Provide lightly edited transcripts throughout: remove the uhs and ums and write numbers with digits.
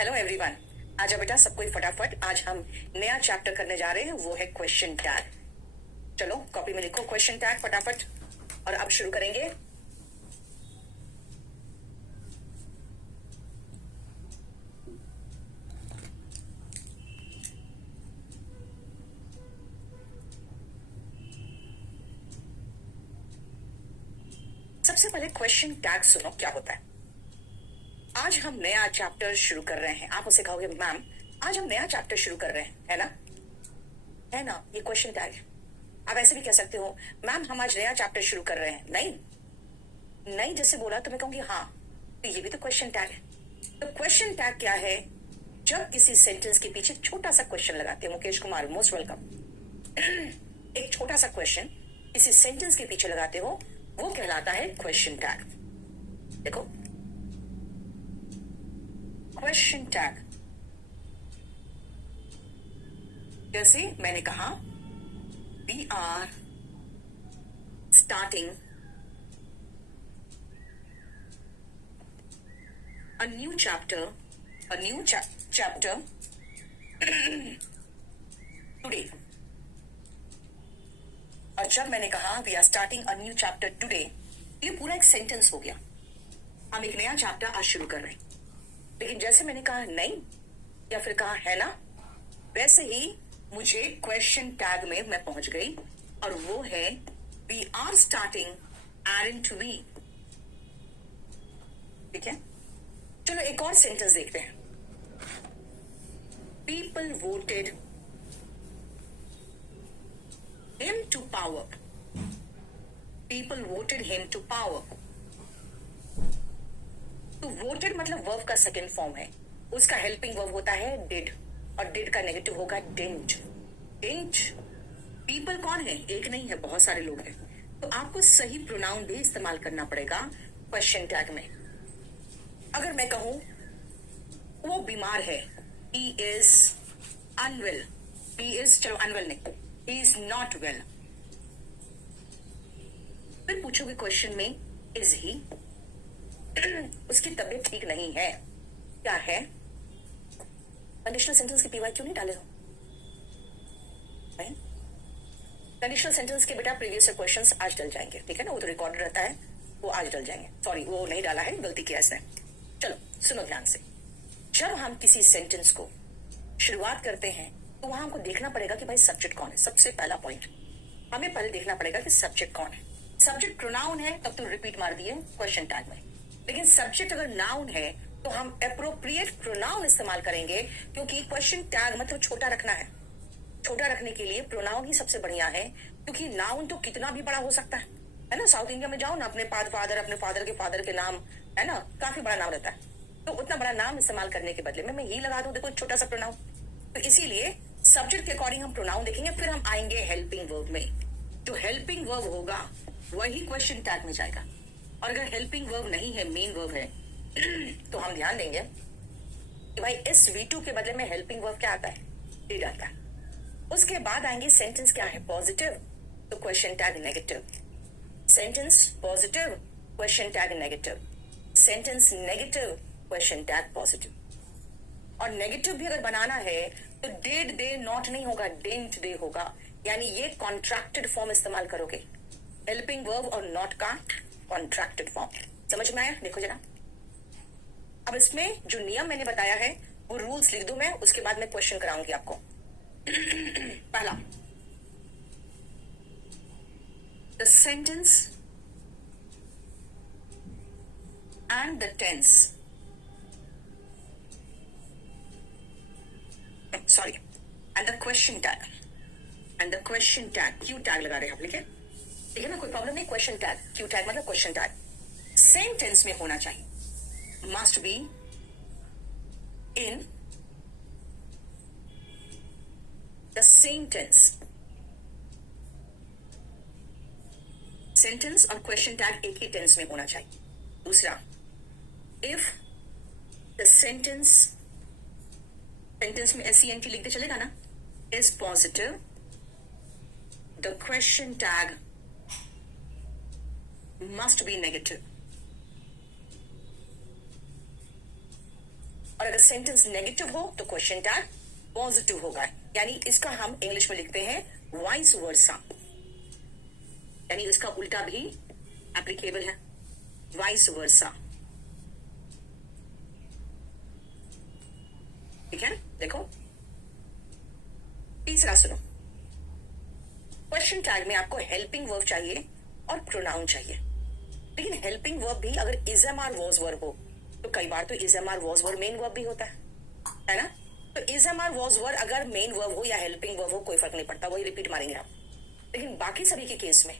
Hello everyone. आजा बेटा सब कोई फटाफट, आज हम नया चैप्टर करने जा रहे हैं, वो है क्वेश्चन टैग। चलो कॉपी में लिखो क्वेश्चन टैग फटाफट और अब शुरू करेंगे। सबसे पहले क्वेश्चन टैग सुनो क्या होता है। आज हम नया चैप्टर शुरू कर रहे हैं। आप उसे कहोगे मैम आज हम नया चैप्टर शुरू कर रहे हैं, है ना, ये क्वेश्चन टैग है। आप ऐसे भी कह सकते हो मैम हम आज नया चैप्टर शुरू कर रहे हैं। नहीं जैसे बोला तो मैं कहूंगी हाँ, तो ये भी तो क्वेश्चन टैग है। तो क्वेश्चन टैग क्या है? जब किसी सेंटेंस के पीछे छोटा सा क्वेश्चन लगाते हैं, मुकेश कुमार मोस्ट वेलकम। एक छोटा सा क्वेश्चन किसी सेंटेंस के पीछे लगाते हो, वो कहलाता है क्वेश्चन टैग। देखो क्वेश्चन टैग, जैसे मैंने कहा we are starting a new chapter today. और जब मैंने कहा we are starting a new chapter today, ये पूरा एक सेंटेंस हो गया। हम एक नया चैप्टर आज शुरू कर रहे हैं। लेकिन जैसे मैंने कहा नहीं या फिर कहा है ना, वैसे ही मुझे क्वेश्चन टैग में मैं पहुंच गई और वो है we are starting aren't we. ठीक है, चलो एक और सेंटेंस देखते हैं। People voted him to power. People voted him to power. तो वोटेड मतलब वर्ब का सेकेंड फॉर्म है, उसका हेल्पिंग वर्ब होता है डिड और डिड का नेगेटिव होगा डिडंट। पीपल कौन है? एक नहीं है, बहुत सारे लोग हैं। तो आपको सही प्रोनाउन भी इस्तेमाल करना पड़ेगा क्वेश्चन टैग में। अगर मैं कहूं वो बीमार है, he is unwell, चलो अनवेल नहीं, he is not well। फिर पूछोगे क्वेश्चन में is he, उसकी तबीयत ठीक नहीं है, क्या है? कंडीशनल सेंटेंस के पीवाई क्यों नहीं डाले हो? कंडीशनल सेंटेंस के बेटा प्रीवियस क्वेश्चंस आज डल जाएंगे, ठीक है ना, वो तो रिकॉर्ड रहता है, वो आज डल जाएंगे। सॉरी वो नहीं डाला है, गलती किया इसने। चलो सुनो ध्यान से। जब हम किसी सेंटेंस को शुरुआत करते हैं तो वहां हमको देखना पड़ेगा कि भाई सब्जेक्ट कौन है। सबसे पहला पॉइंट हमें पहले देखना पड़ेगा कि सब्जेक्ट कौन है। सब्जेक्ट प्रोनाउन है तब तो रिपीट मार दिए क्वेश्चन टैग में, लेकिन सब्जेक्ट अगर नाउन है तो हम एप्रोप्रिएट प्रोनाउन इस्तेमाल करेंगे, क्योंकि क्वेश्चन टैग मतलब छोटा रखना है। छोटा रखने के लिए प्रोनाउन ही सबसे बढ़िया है, क्योंकि नाउन तो कितना भी बड़ा हो सकता है ना। साउथ इंडिया में जाओ ना, अपने फादर के नाम, है ना, काफी बड़ा नाम रहता है। तो उतना बड़ा नाम इस्तेमाल करने के बदले में मैं ही लगा दूं देखो छोटा सा प्रोनाउन। तो इसीलिए सब्जेक्ट के अकॉर्डिंग हम प्रोनाउन देखेंगे, फिर हम आएंगे हेल्पिंग वर्ब में। जो हेल्पिंग वर्ब होगा वही क्वेश्चन टैग में जाएगा, और अगर हेल्पिंग वर्ब नहीं है, मेन वर्ब है, तो हम ध्यान देंगे कि भाई इस V2 के बदले में हेल्पिंग वर्ब क्या आता है? डिड आता है। उसके बाद आएंगे सेंटेंस क्या है? पॉजिटिव, तो question tag negative. Sentence positive, question tag negative. Sentence negative, question tag positive. और नेगेटिव भी अगर बनाना है तो डिड दे नॉट नहीं होगा, डिडंट दे होगा, यानी ये कॉन्ट्रैक्टेड फॉर्म इस्तेमाल करोगे। हेल्पिंग वर्ब और नॉट का कॉन्ट्रैक्टेड फॉर्म। समझ में आया? देखो जरा, अब इसमें जो नियम मैंने बताया है वो रूल्स लिख दूं मैं, उसके बाद मैं क्वेश्चन कराऊंगी आपको। पहला, the sentence and the tense, sorry, and the question tag, Q tag लगा रहे हैं आप, लिखे ठीक है ना, कोई प्रॉब्लम नहीं। क्वेश्चन टैग, क्यू टैग मतलब क्वेश्चन टैग सेम टेंस में होना चाहिए, must be in the same tense. Sentence और क्वेश्चन टैग एक ही टेंस में होना चाहिए। दूसरा, इफ द सेंटेंस में SENT लिखते चलेगा ना, is positive, the question tag must be negative. और अगर सेंटेंस नेगेटिव हो तो क्वेश्चन टैग पॉजिटिव होगा, यानी इसका हम इंग्लिश में लिखते हैं वाइस वर्सा, यानी इसका उल्टा भी एप्लीकेबल है, वाइस वर्सा। ठीक है, देखो तीसरा सुनो, क्वेश्चन टैग में आपको हेल्पिंग वर्ब चाहिए और प्रोनाउन चाहिए, लेकिन हेल्पिंग वर्ब भी अगर is am are was verb हो तो कई बार तो is am are was verb main verb भी होता है ना। तो is am are was verb अगर मेन वर्ब हो या हेल्पिंग वर्ब हो कोई फर्क नहीं पड़ता, वही रिपीट मारेंगे आप। लेकिन बाकी सभी के केस में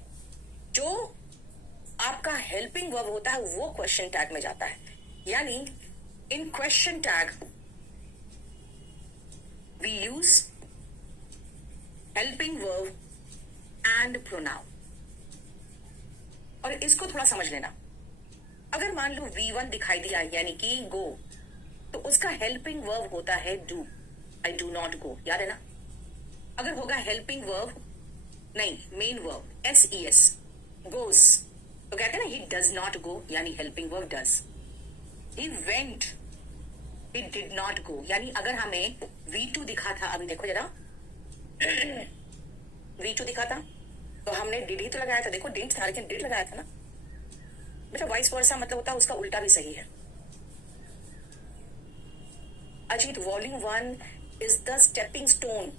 जो आपका हेल्पिंग वर्ब होता है वो क्वेश्चन टैग में जाता है, यानी in question tag we use helping verb and pronoun. और इसको थोड़ा समझ लेना, अगर मान लो V1 दिखाई दिया यानी कि गो, तो उसका हेल्पिंग वर्ब होता है do, I do not go, याद है ना। अगर होगा हेल्पिंग वर्ब नहीं मेन वर्ब SES गोस, तो कहते हैं ना ही डज नॉट गो, यानी helping verb does. He went, he did not go, यानी अगर हमें V2 दिखा था, अभी देखो जरा V2 दिखा था तो हमने डिड ही तो लगाया था, देखो डिड था लेकिन डिड लगाया था ना बेटा। वाइस वर्सा मतलब होता है उसका उल्टा भी सही है। Ajit, volume 1 is the stepping stone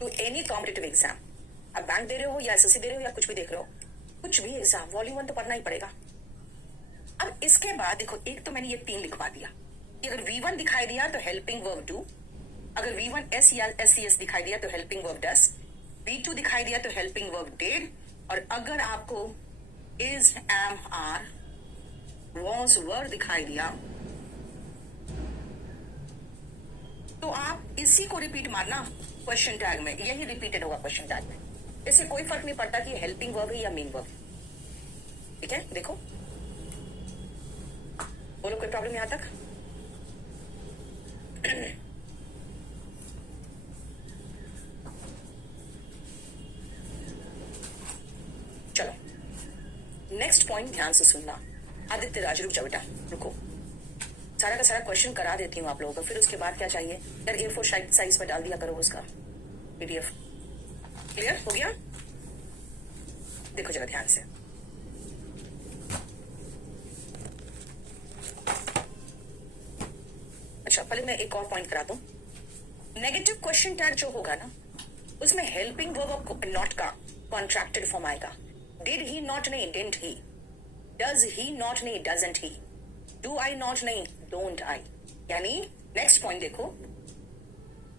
to any competitive exam. अब बैंक दे रहे हो या SSC दे रहे हो या कुछ भी देख रहे हो, कुछ भी एग्जाम वॉल्यूम 1 तो पढ़ना ही पड़ेगा। अब इसके बाद देखो, एक तो मैंने ये 3 लिखवा दिया कि अगर V1 दिखाई दिया तो हेल्पिंग वर्ब डू, अगर V1 S या SES दिखाई दिया तो हेल्पिंग वर्ब डस, V2 दिखाई दिया तो हेल्पिंग वर्ब डिड, और अगर आपको is am are was were दिखाई दिया तो आप इसी को रिपीट मारना क्वेश्चन टैग में, यही रिपीटेड होगा क्वेश्चन टैग में। इससे कोई फर्क नहीं पड़ता कि हेल्पिंग वर्ब है या मेन वर्ब। ठीक है, देखो बोलो कोई प्रॉब्लम यहां तक? चलो नेक्स्ट पॉइंट ध्यान से सुनना। आदित्य राज, रुक जाओ बेटा, रुको, सारा का सारा क्वेश्चन करा देती हूँ आप लोगों को, फिर उसके बाद क्या चाहिए यार, A4 साइज पर डाल दिया करो उसका PDF। क्लियर हो गया? देखो जरा ध्यान से, अच्छा पहले मैं एक और पॉइंट करा दूं। नेगेटिव क्वेश्चन टैग जो होगा ना उसमें हेल्पिंग वर्ब और नॉट का कॉन्ट्रैक्टेड फॉर्म आएगा। डिड ही नॉट नहीं didn't he, does he not नहीं doesn't he, do I not नहीं डोंट आई। यानी नेक्स्ट पॉइंट देखो,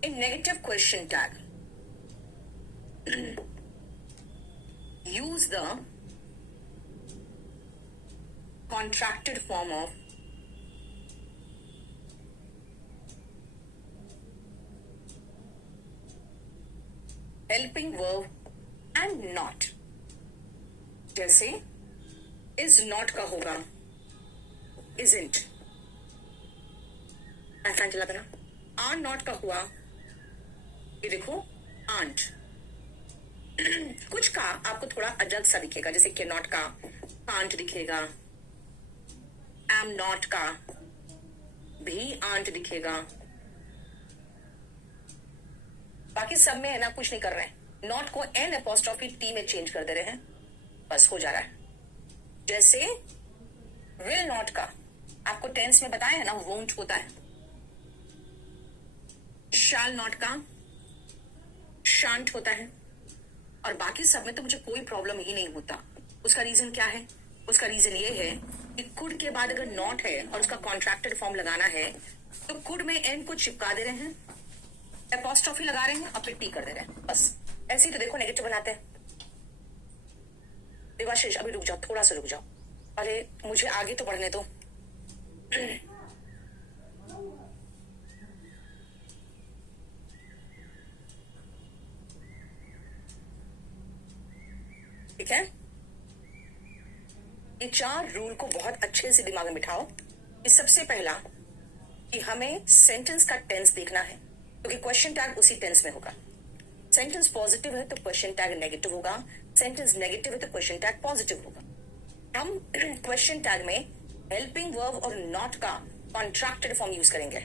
in negative question tag use the contracted form of helping verb and not। जैसे is not का होगा isn't, ऐसा चला था ना। are not का हुआ ये देखो aren't। कुछ का आपको थोड़ा अजब सा दिखेगा, जैसे के नॉट का कांट दिखेगा, एम नॉट का भी आंट दिखेगा। बाकी सब में है ना कुछ नहीं कर रहे हैं, नॉट को एन एपोस्ट्रोफी टी में चेंज कर दे रहे हैं, बस हो जा रहा है। जैसे विल नॉट का आपको टेंस में बताया है ना वोंट होता है, शैल नॉट का शांट होता है, और बाकी सब में तो मुझे कोई प्रॉब्लम ही नहीं होता। उसका रीजन क्या है? उसका रीजन ये है कि कुड के बाद अगर नॉट है और उसका कॉन्ट्रैक्टेड फॉर्म लगाना है तो कुड में एन को चिपका दे रहे हैं, एपोस्ट्रोफी लगा रहे हैं और फिर टी कर दे रहे हैं, बस ऐसे ही तो देखो नेगेटिव बनाते हैं। देवाशीष अभी रुक जाओ, थोड़ा सा रुक जाओ, अरे मुझे आगे तो बढ़ने दो। ठीक है, ये 4 रूल को बहुत अच्छे से दिमाग में बिठाओ। कि सबसे पहला कि हमें सेंटेंस का टेंस देखना है, क्योंकि क्वेश्चन टैग उसी टेंस में होगा। सेंटेंस पॉजिटिव है तो क्वेश्चन टैग नेगेटिव होगा, सेंटेंस नेगेटिव है तो क्वेश्चन टैग पॉजिटिव होगा। हम क्वेश्चन टैग में हेल्पिंग वर्ब और नॉट का कॉन्ट्रैक्टेड फॉर्म यूज करेंगे।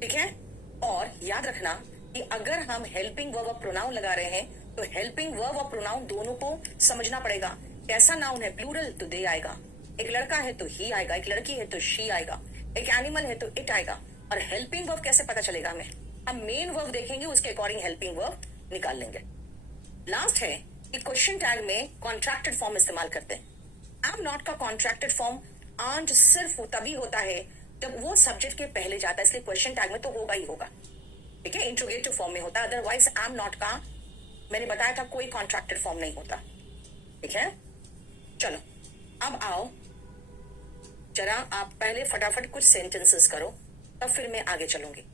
ठीक है। और याद रखना कि अगर हम हेल्पिंग वर्ब और प्रोनाउन लगा रहे हैं तो हेल्पिंग वर्ब और प्रोनाउन दोनों को समझना पड़ेगा। कैसा नाउन है, प्लूरल, तो दे आएगा। एक लड़का है तो ही आएगा, एक लड़की है तो शी आएगा, एक एनिमल है तो इट आएगा। और हेल्पिंग वर्ब कैसे पता चलेगा हमें? हम मेन वर्ब देखेंगे, उसके अकॉर्डिंग हेल्पिंग वर्ब निकाल लेंगे। लास्ट है कि क्वेश्चन टैग में कॉन्ट्रैक्टेड फॉर्म इस्तेमाल करते हैं। आई एम नॉट का कॉन्ट्रैक्टेड फॉर्म आंट सिर्फ तभी होता है जब वो सब्जेक्ट के पहले जाता है, इसलिए क्वेश्चन टैग में तो होगा ही होगा। ठीक है, इंट्रोगेटिव फॉर्म में होता है, अदरवाइज आई एम नॉट का मैंने बताया था कोई कॉन्ट्रैक्टेड फॉर्म नहीं होता। ठीक है, चलो अब आओ जरा आप पहले फटाफट कुछ सेंटेंसेस करो, तब फिर मैं आगे चलूंगी।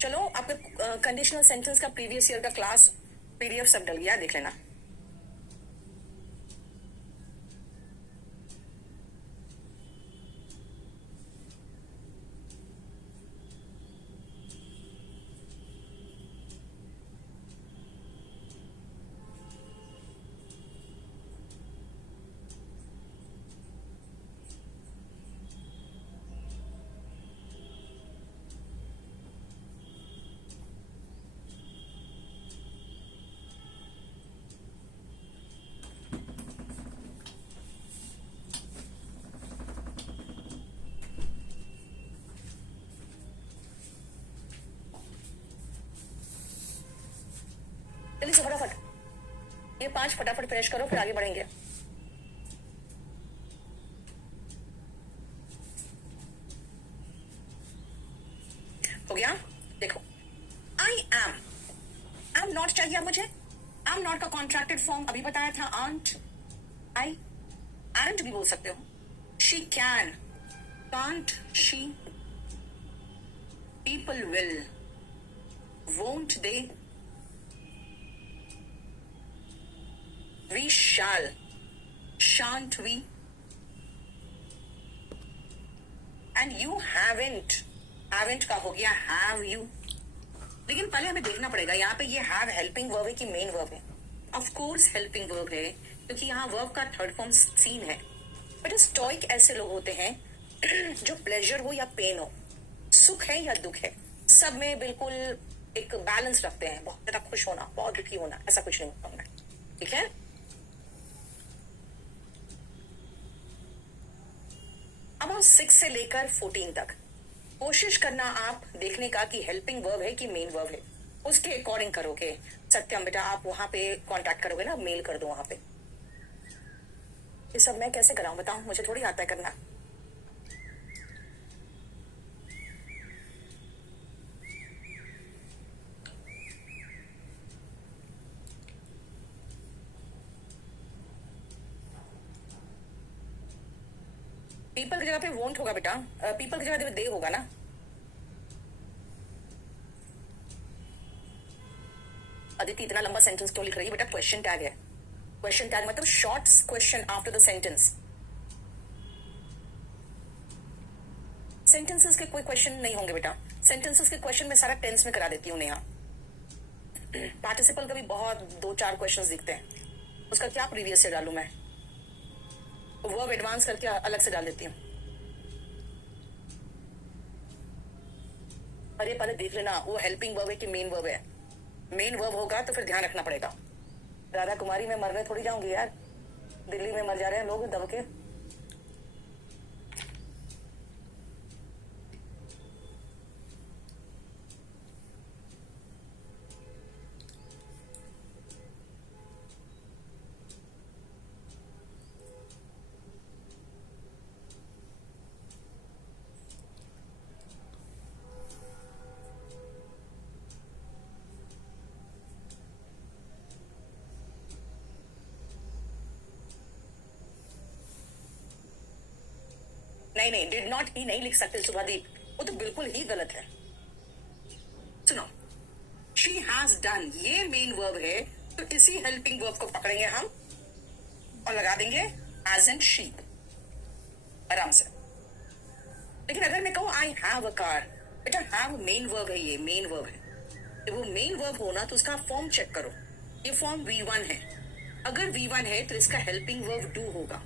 चलो, आपके कंडीशनल सेंटेंस का प्रीवियस ईयर का क्लास पीडीएफ सब डल गया, देख लेना। जल्दी से फटाफट ये 5 फटाफट फिनिश करो, फिर आगे बढ़ेंगे। हो गया? देखो, आई एम नॉट चाहिए मुझे। आई एम नॉट का कॉन्ट्रैक्टेड फॉर्म अभी बताया था, आंट, आई, एंट भी बोल सकते हो। She can, can't, she, people will, won't they, we shall, shan't we, and you haven't का हो गया have you। लेकिन पहले हमें देखना पड़ेगा यहाँ पे ये have हेल्पिंग वर्ब है कि मेन वर्ब है। ऑफ कोर्स हेल्पिंग वर्ब है, क्योंकि यहाँ वर्ब का थर्ड फॉर्म सीन है। बट स्टोइक ऐसे लोग होते हैं जो प्लेजर हो या पेन हो, सुख है या दुख है, सब में बिल्कुल एक बैलेंस रखते हैं। बहुत ज्यादा खुश होना, बहुत दुखी होना, ऐसा कुछ नहीं होता उनमें। ठीक है, अब हम 6 से लेकर 14 तक कोशिश करना आप देखने का कि हेल्पिंग वर्ब है कि मेन वर्ब है, उसके अकॉर्डिंग करोगे। सत्यम बेटा, आप वहां पे कांटेक्ट करोगे ना, मेल कर दो वहां पे। ये सब मैं कैसे कराऊं बताऊं, मुझे थोड़ी आता है करना। पीपल की जगह पे वोंट होगा बेटा, पीपल की जगह पे दे होगा ना। अदिति इतना लंबा सेंटेंस क्यों लिख रही है बेटा? क्वेश्चन टैग है। क्वेश्चन टैग मतलब short question after the sentence. Sentences के कोई क्वेश्चन नहीं होंगे बेटा। सेंटेंसेस के क्वेश्चन में सारा टेंस में करा देती हूँ नेहा। पार्टिसिपल का भी बहुत 2-4 क्वेश्चंस दिखते हैं, उसका क्या प्रीवियस से डालू मैं? वर्ब एडवांस करके अलग से डाल देती हूँ। अरे पहले देख लेना वो हेल्पिंग वर्ब है कि मेन वर्ब है। मेन वर्ब होगा तो फिर ध्यान रखना पड़ेगा। राधा कुमारी में मरने थोड़ी जाऊंगी यार, दिल्ली में मर जा रहे हैं लोग दब के। नहीं, डिड नॉट ही नहीं लिख सकते सुभादीप, वो तो बिल्कुल ही गलत है। सुनो, शी हैज डन, ये मेन वर्ब है, तो इसी हेल्पिंग वर्ब को पकड़ेंगे हम और लगा देंगे एज एन शी, आराम से। लेकिन अगर मैं कहूं आई हैव अ कार, बेटा हैव मेन वर्ब है, ये मेन वर्ब है। जब वो मेन वर्ब हो ना तो उसका फॉर्म चेक करो ये फॉर्म V1 है। अगर V1 है तो इसका हेल्पिंग वर्ब डू होगा।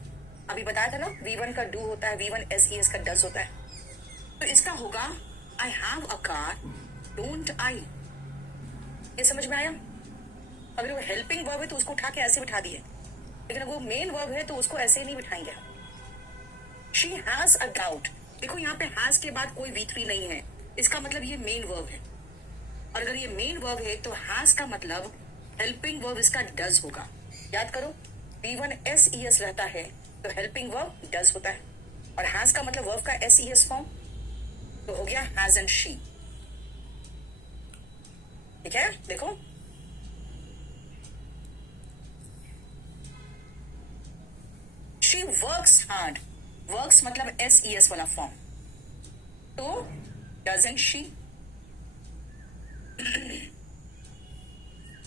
अभी बताया था ना, V1 का डू होता है, V1 SES का डज होता है। तो इसका होगा I have a car, don't I. ये समझ में आया? अगर वो हेल्पिंग वर्ब है तो उसको उठा के ऐसे बिठा दिए, लेकिन अगर वो मेन वर्ब है तो उसको ऐसे ही नहीं बिठाएंगे। She has a doubt. देखो यहाँ पे हैज के बाद कोई V3 नहीं है, इसका मतलब ये मेन वर्ब है। और अगर ये मेन वर्ब है तो हैज का मतलब हेल्पिंग वर्ब इसका डज होगा। याद करो, V1 SES रहता है तो हेल्पिंग वर्ब डज होता है, और हैज का मतलब वर्ब का SES फॉर्म, तो हो गया हैज एंड शी। ठीक है, देखो शी वर्क्स हार्ड, वर्क्स मतलब SES वाला फॉर्म, तो doesn't she.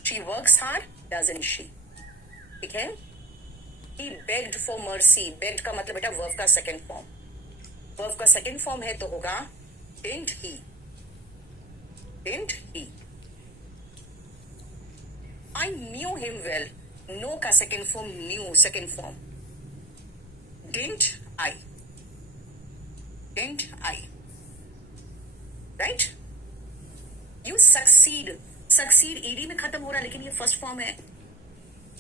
She works hard, doesn't she. ठीक है। He begged for mercy, begged का मतलब बेटा वर्ब का सेकेंड फॉर्म, वर्ब का सेकेंड फॉर्म है तो होगा didn't he, didn't he। I knew him well, know का second form knew second form, didn't I, didn't I, right। You succeed, succeed ED में खत्म हो रहा है लेकिन ये फर्स्ट फॉर्म है।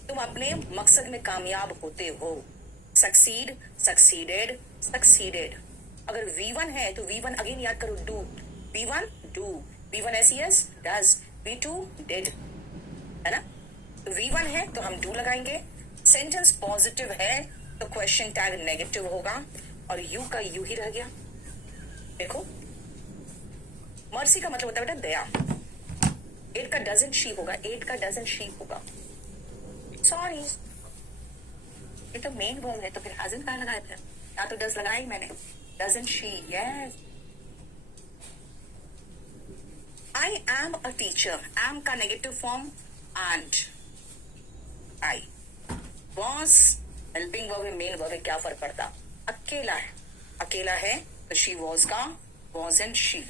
तुम अपने मकसद में कामयाब होते हो। Succeed, succeeded, succeeded. अगर V1 है तो V1 अगेन याद करो do, V1 do, V1 SES does, V2 did, है ना। तो V1 है तो हम डू लगाएंगे। सेंटेंस पॉजिटिव है तो क्वेश्चन टैग नेगेटिव होगा, और यू का यू ही रह गया। देखो मर्सी का मतलब होता है बेटा दया, एट का डजंट शी होगा, एट का डजंट शी होगा। सॉरी, ये तो मेन वर्ब है तो फिर hasn't कहाँ लगाया फिर? या तो डज लगाया ही मैंने, doesn't she, yes। I am a teacher, am का negative form and I was helping verb है, मेन वर्ब है, क्या फर्क पड़ता? अकेला है, अकेला है तो she was का wasn't she।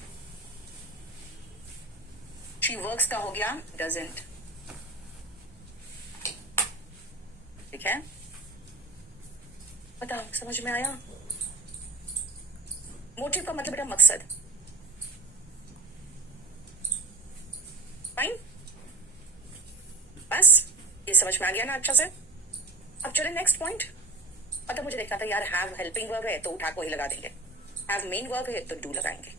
she works का हो गया doesn't। ठीक है, बताओ समझ में आया? मोटिव का मतलब बेटा मकसद। फाइन, बस ये समझ में आ गया ना अच्छा से। अब चले नेक्स्ट पॉइंट। मतलब मुझे देखना था यार, हैव हेल्पिंग वर्ब है तो उठा को ही लगा देंगे, हैव मेन वर्ब है तो डू लगाएंगे,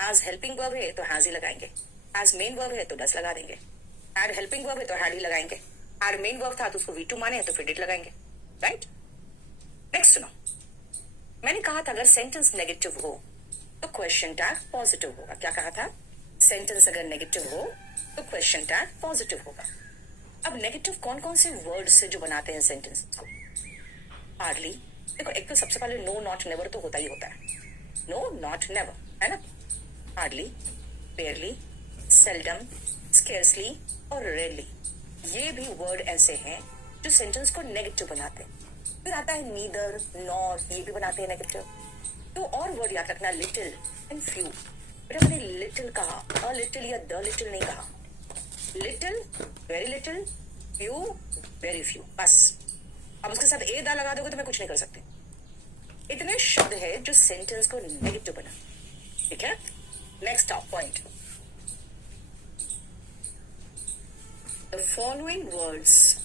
हैज हेल्पिंग वर्ब है तो हैज ही लगाएंगे, हैज मेन वर्ब है तो डस लगा देंगे, हैड हेल्पिंग वर्ब है तो हैड ही लगाएंगे, हैड मेन वर्ब था तो उसको V2 माने तो फिर डिड लगाएंगे, राइट। नेक्स्ट सुनो, मैंने कहा था अगर सेंटेंस नेगेटिव हो तो क्वेश्चन टैग पॉजिटिव होगा। क्या कहा था? सेंटेंस अगर नेगेटिव हो तो क्वेश्चन टैग पॉजिटिव होगा। अब नेगेटिव कौन कौन से वर्ड से जो बनाते हैं सेंटेंस को? हार्डली। देखो एक तो सबसे पहले नो नॉट नेवर तो होता ही होता है, नो नॉट नेवर, है ना। हार्डली, बेयरली, सेल्डम, स्केर्सली और रेयरली, ये भी वर्ड ऐसे हैं जो सेंटेंस को नेगेटिव बनाते हैं। फिर आता है नीदर, नॉर, ये भी बनाते हैं नेगेटिव। तो और वर्ड याद रखना, लिटिल एंड फ्यू। बेटा मैंने लिटिल कहा, अ लिटिल या द लिटिल नहीं कहा। Little, very little, few, very few, बस। अब उसके साथ ए दा लगा दोगे तो मैं कुछ नहीं कर सकती। इतने शब्द है जो सेंटेंस को नेगेटिव बना। ठीक है, next point, the following words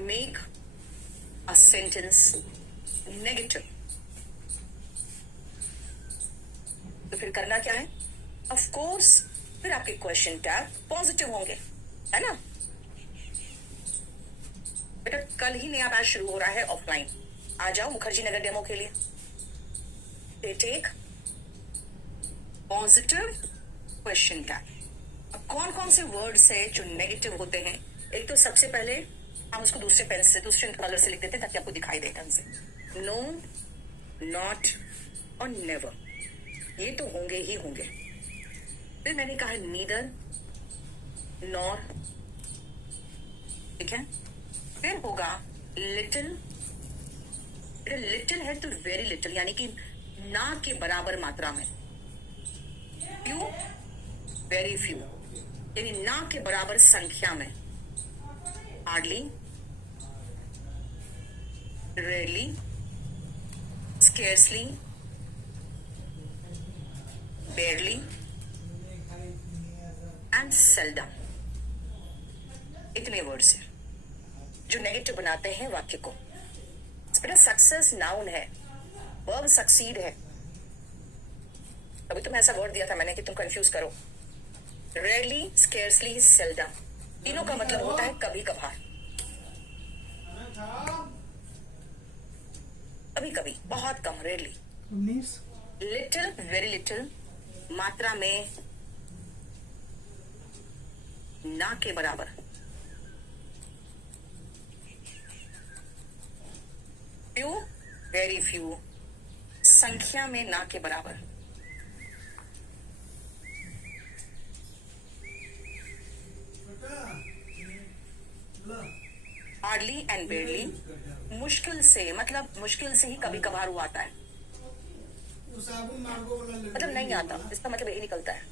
make a sentence negative। तो फिर करना क्या है? Of course, फिर आपके क्वेश्चन टैग पॉजिटिव होंगे, है ना। बेटा कल ही नया बैच शुरू हो रहा है ऑफलाइन, आ जाओ मुखर्जी नगर डेमो के लिए। They take positive question tag. अब कौन कौन से वर्ड्स है जो नेगेटिव होते हैं? एक तो सबसे पहले हम उसको दूसरे पेन से, दूसरे कलर से लिख देते हैं ताकि आपको दिखाई दे ढंग से। नो, नॉट और नेवर, ये तो होंगे ही होंगे। फिर मैंने कहा नीदर, नॉर, ठीक है। फिर होगा लिटिल, लिटिल है तो वेरी लिटिल, यानी कि ना के बराबर मात्रा में, फ्यू वेरी फ्यू, यानी ना के बराबर संख्या में, hardly, rarely, scarcely, बेयरली and seldom. इतने वर्ड्स हैं जो नेगेटिव बनाते हैं वाक्य को। बेटा सक्सेस नाउन है, वर्ब सक्सीड है। अभी तुम्हें ऐसा वर्ड दिया था मैंने कि तुम कंफ्यूज करो। रेयरली, स्केर्सली, सेल्डम, तीनों का मतलब होता है कभी कभार, कभी कभी, बहुत कम, रेयरली। लिटिल, वेरी लिटिल, मात्रा में ना के बराबर। फ्यू, वेरी फ्यू, संख्या में ना के बराबर। हार्डली एंड बेयरली, मुश्किल से, मतलब मुश्किल से ही कभी कभार वो आता है, मतलब नहीं आता, इसका मतलब यही निकलता है।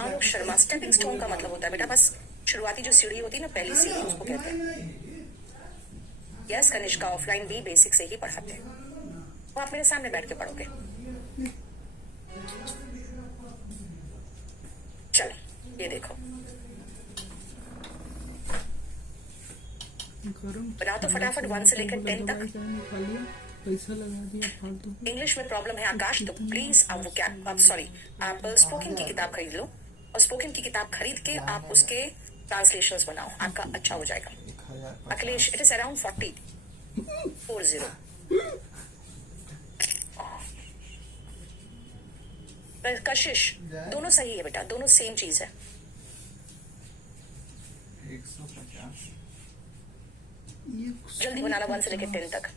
आलोक शर्मा, स्टेपिंग स्टोन का मतलब होता है बेटा बस शुरुआती जो सीढ़ी होती है ना, पहली सीढ़ी, उसको कहते हैं। यस कनिष्का, ऑफलाइन भी बेसिक से ही पढ़ाते हैं, वो आप मेरे सामने बैठ के पढ़ोगे। चलो ये देखो, बना तो फटाफट 1 से लेकर 10 तक। पैसा लगा दिया फालतू। इंग्लिश में प्रॉब्लम है आकाश, तो प्लीज आप वो क्या, आप सॉरी, आप स्पोकन की किताब खरीद लो, और स्पोकन की किताब खरीद के आप उसके ट्रांसलेशंस बनाओ, आपका अच्छा हो जाएगा। Akhilesh, it is around 40। कशिश, दोनों सही है बेटा, दोनों सेम चीज है। 150। जल्दी बनाना 1 से लेकर 10 तक।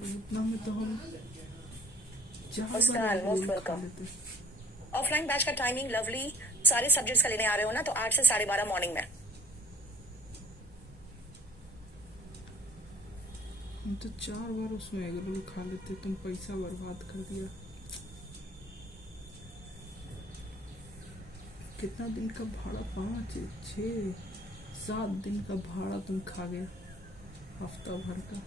इतना में तो हम मुस्कान, मोस्ट वेलकम। ऑफलाइन बैच का टाइमिंग लवली, सारे सब्जेक्ट्स का लेने आ रहे हो ना, तो 8 से 12:30 मॉर्निंग में। हम तो 4 बार उसमें एग रोल खा लेते, तुम पैसा बर्बाद कर दिया। कितना दिन का भाड़ा? 5, 6, 7 दिन का भाड़ा तुम खा गए, हफ्ता भर का।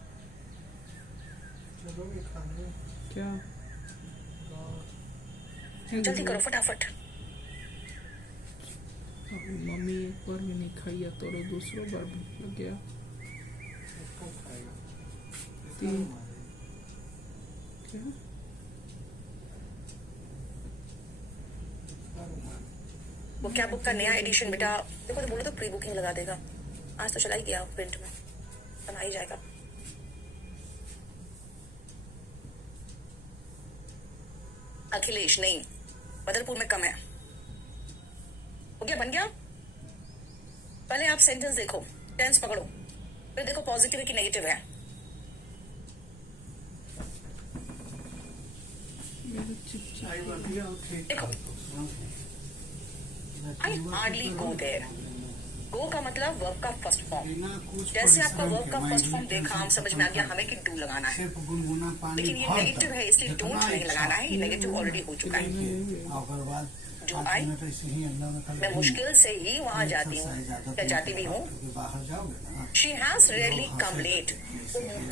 क्या जल्दी करो फटाफट। मम्मी एक बार भी नहीं खाई है, तो दूसरों बार भूख लग गया। 3 क्या वो क्या बुक का नया एडिशन बेटा, देखो तो बोलो तो प्री बुकिंग लगा देगा। आज तो चला ही गया प्रिंट में, बना ही जाएगा। अखिलेश, नहीं, बदलपुर में कम है। हो गया, बन गया। पहले आप सेंटेंस देखो, टेंस पकड़ो, फिर देखो पॉजिटिव है कि नेगेटिव है। देखो, आई हार्डली गो देयर। गो का मतलब वर्ब का फर्स्ट फॉर्म। जैसे आपका वर्ब का फर्स्ट फॉर्म देखा, हम समझ में आ गया हमें कि डू लगाना है, लेकिन ये नेगेटिव है इसलिए डोंट नहीं लगाना है, ये नेगेटिव ऑलरेडी हो चुका है। डू आई, मैं मुश्किल से ही वहां जाती हूँ, या जाती भी हूँ। She has rarely come late,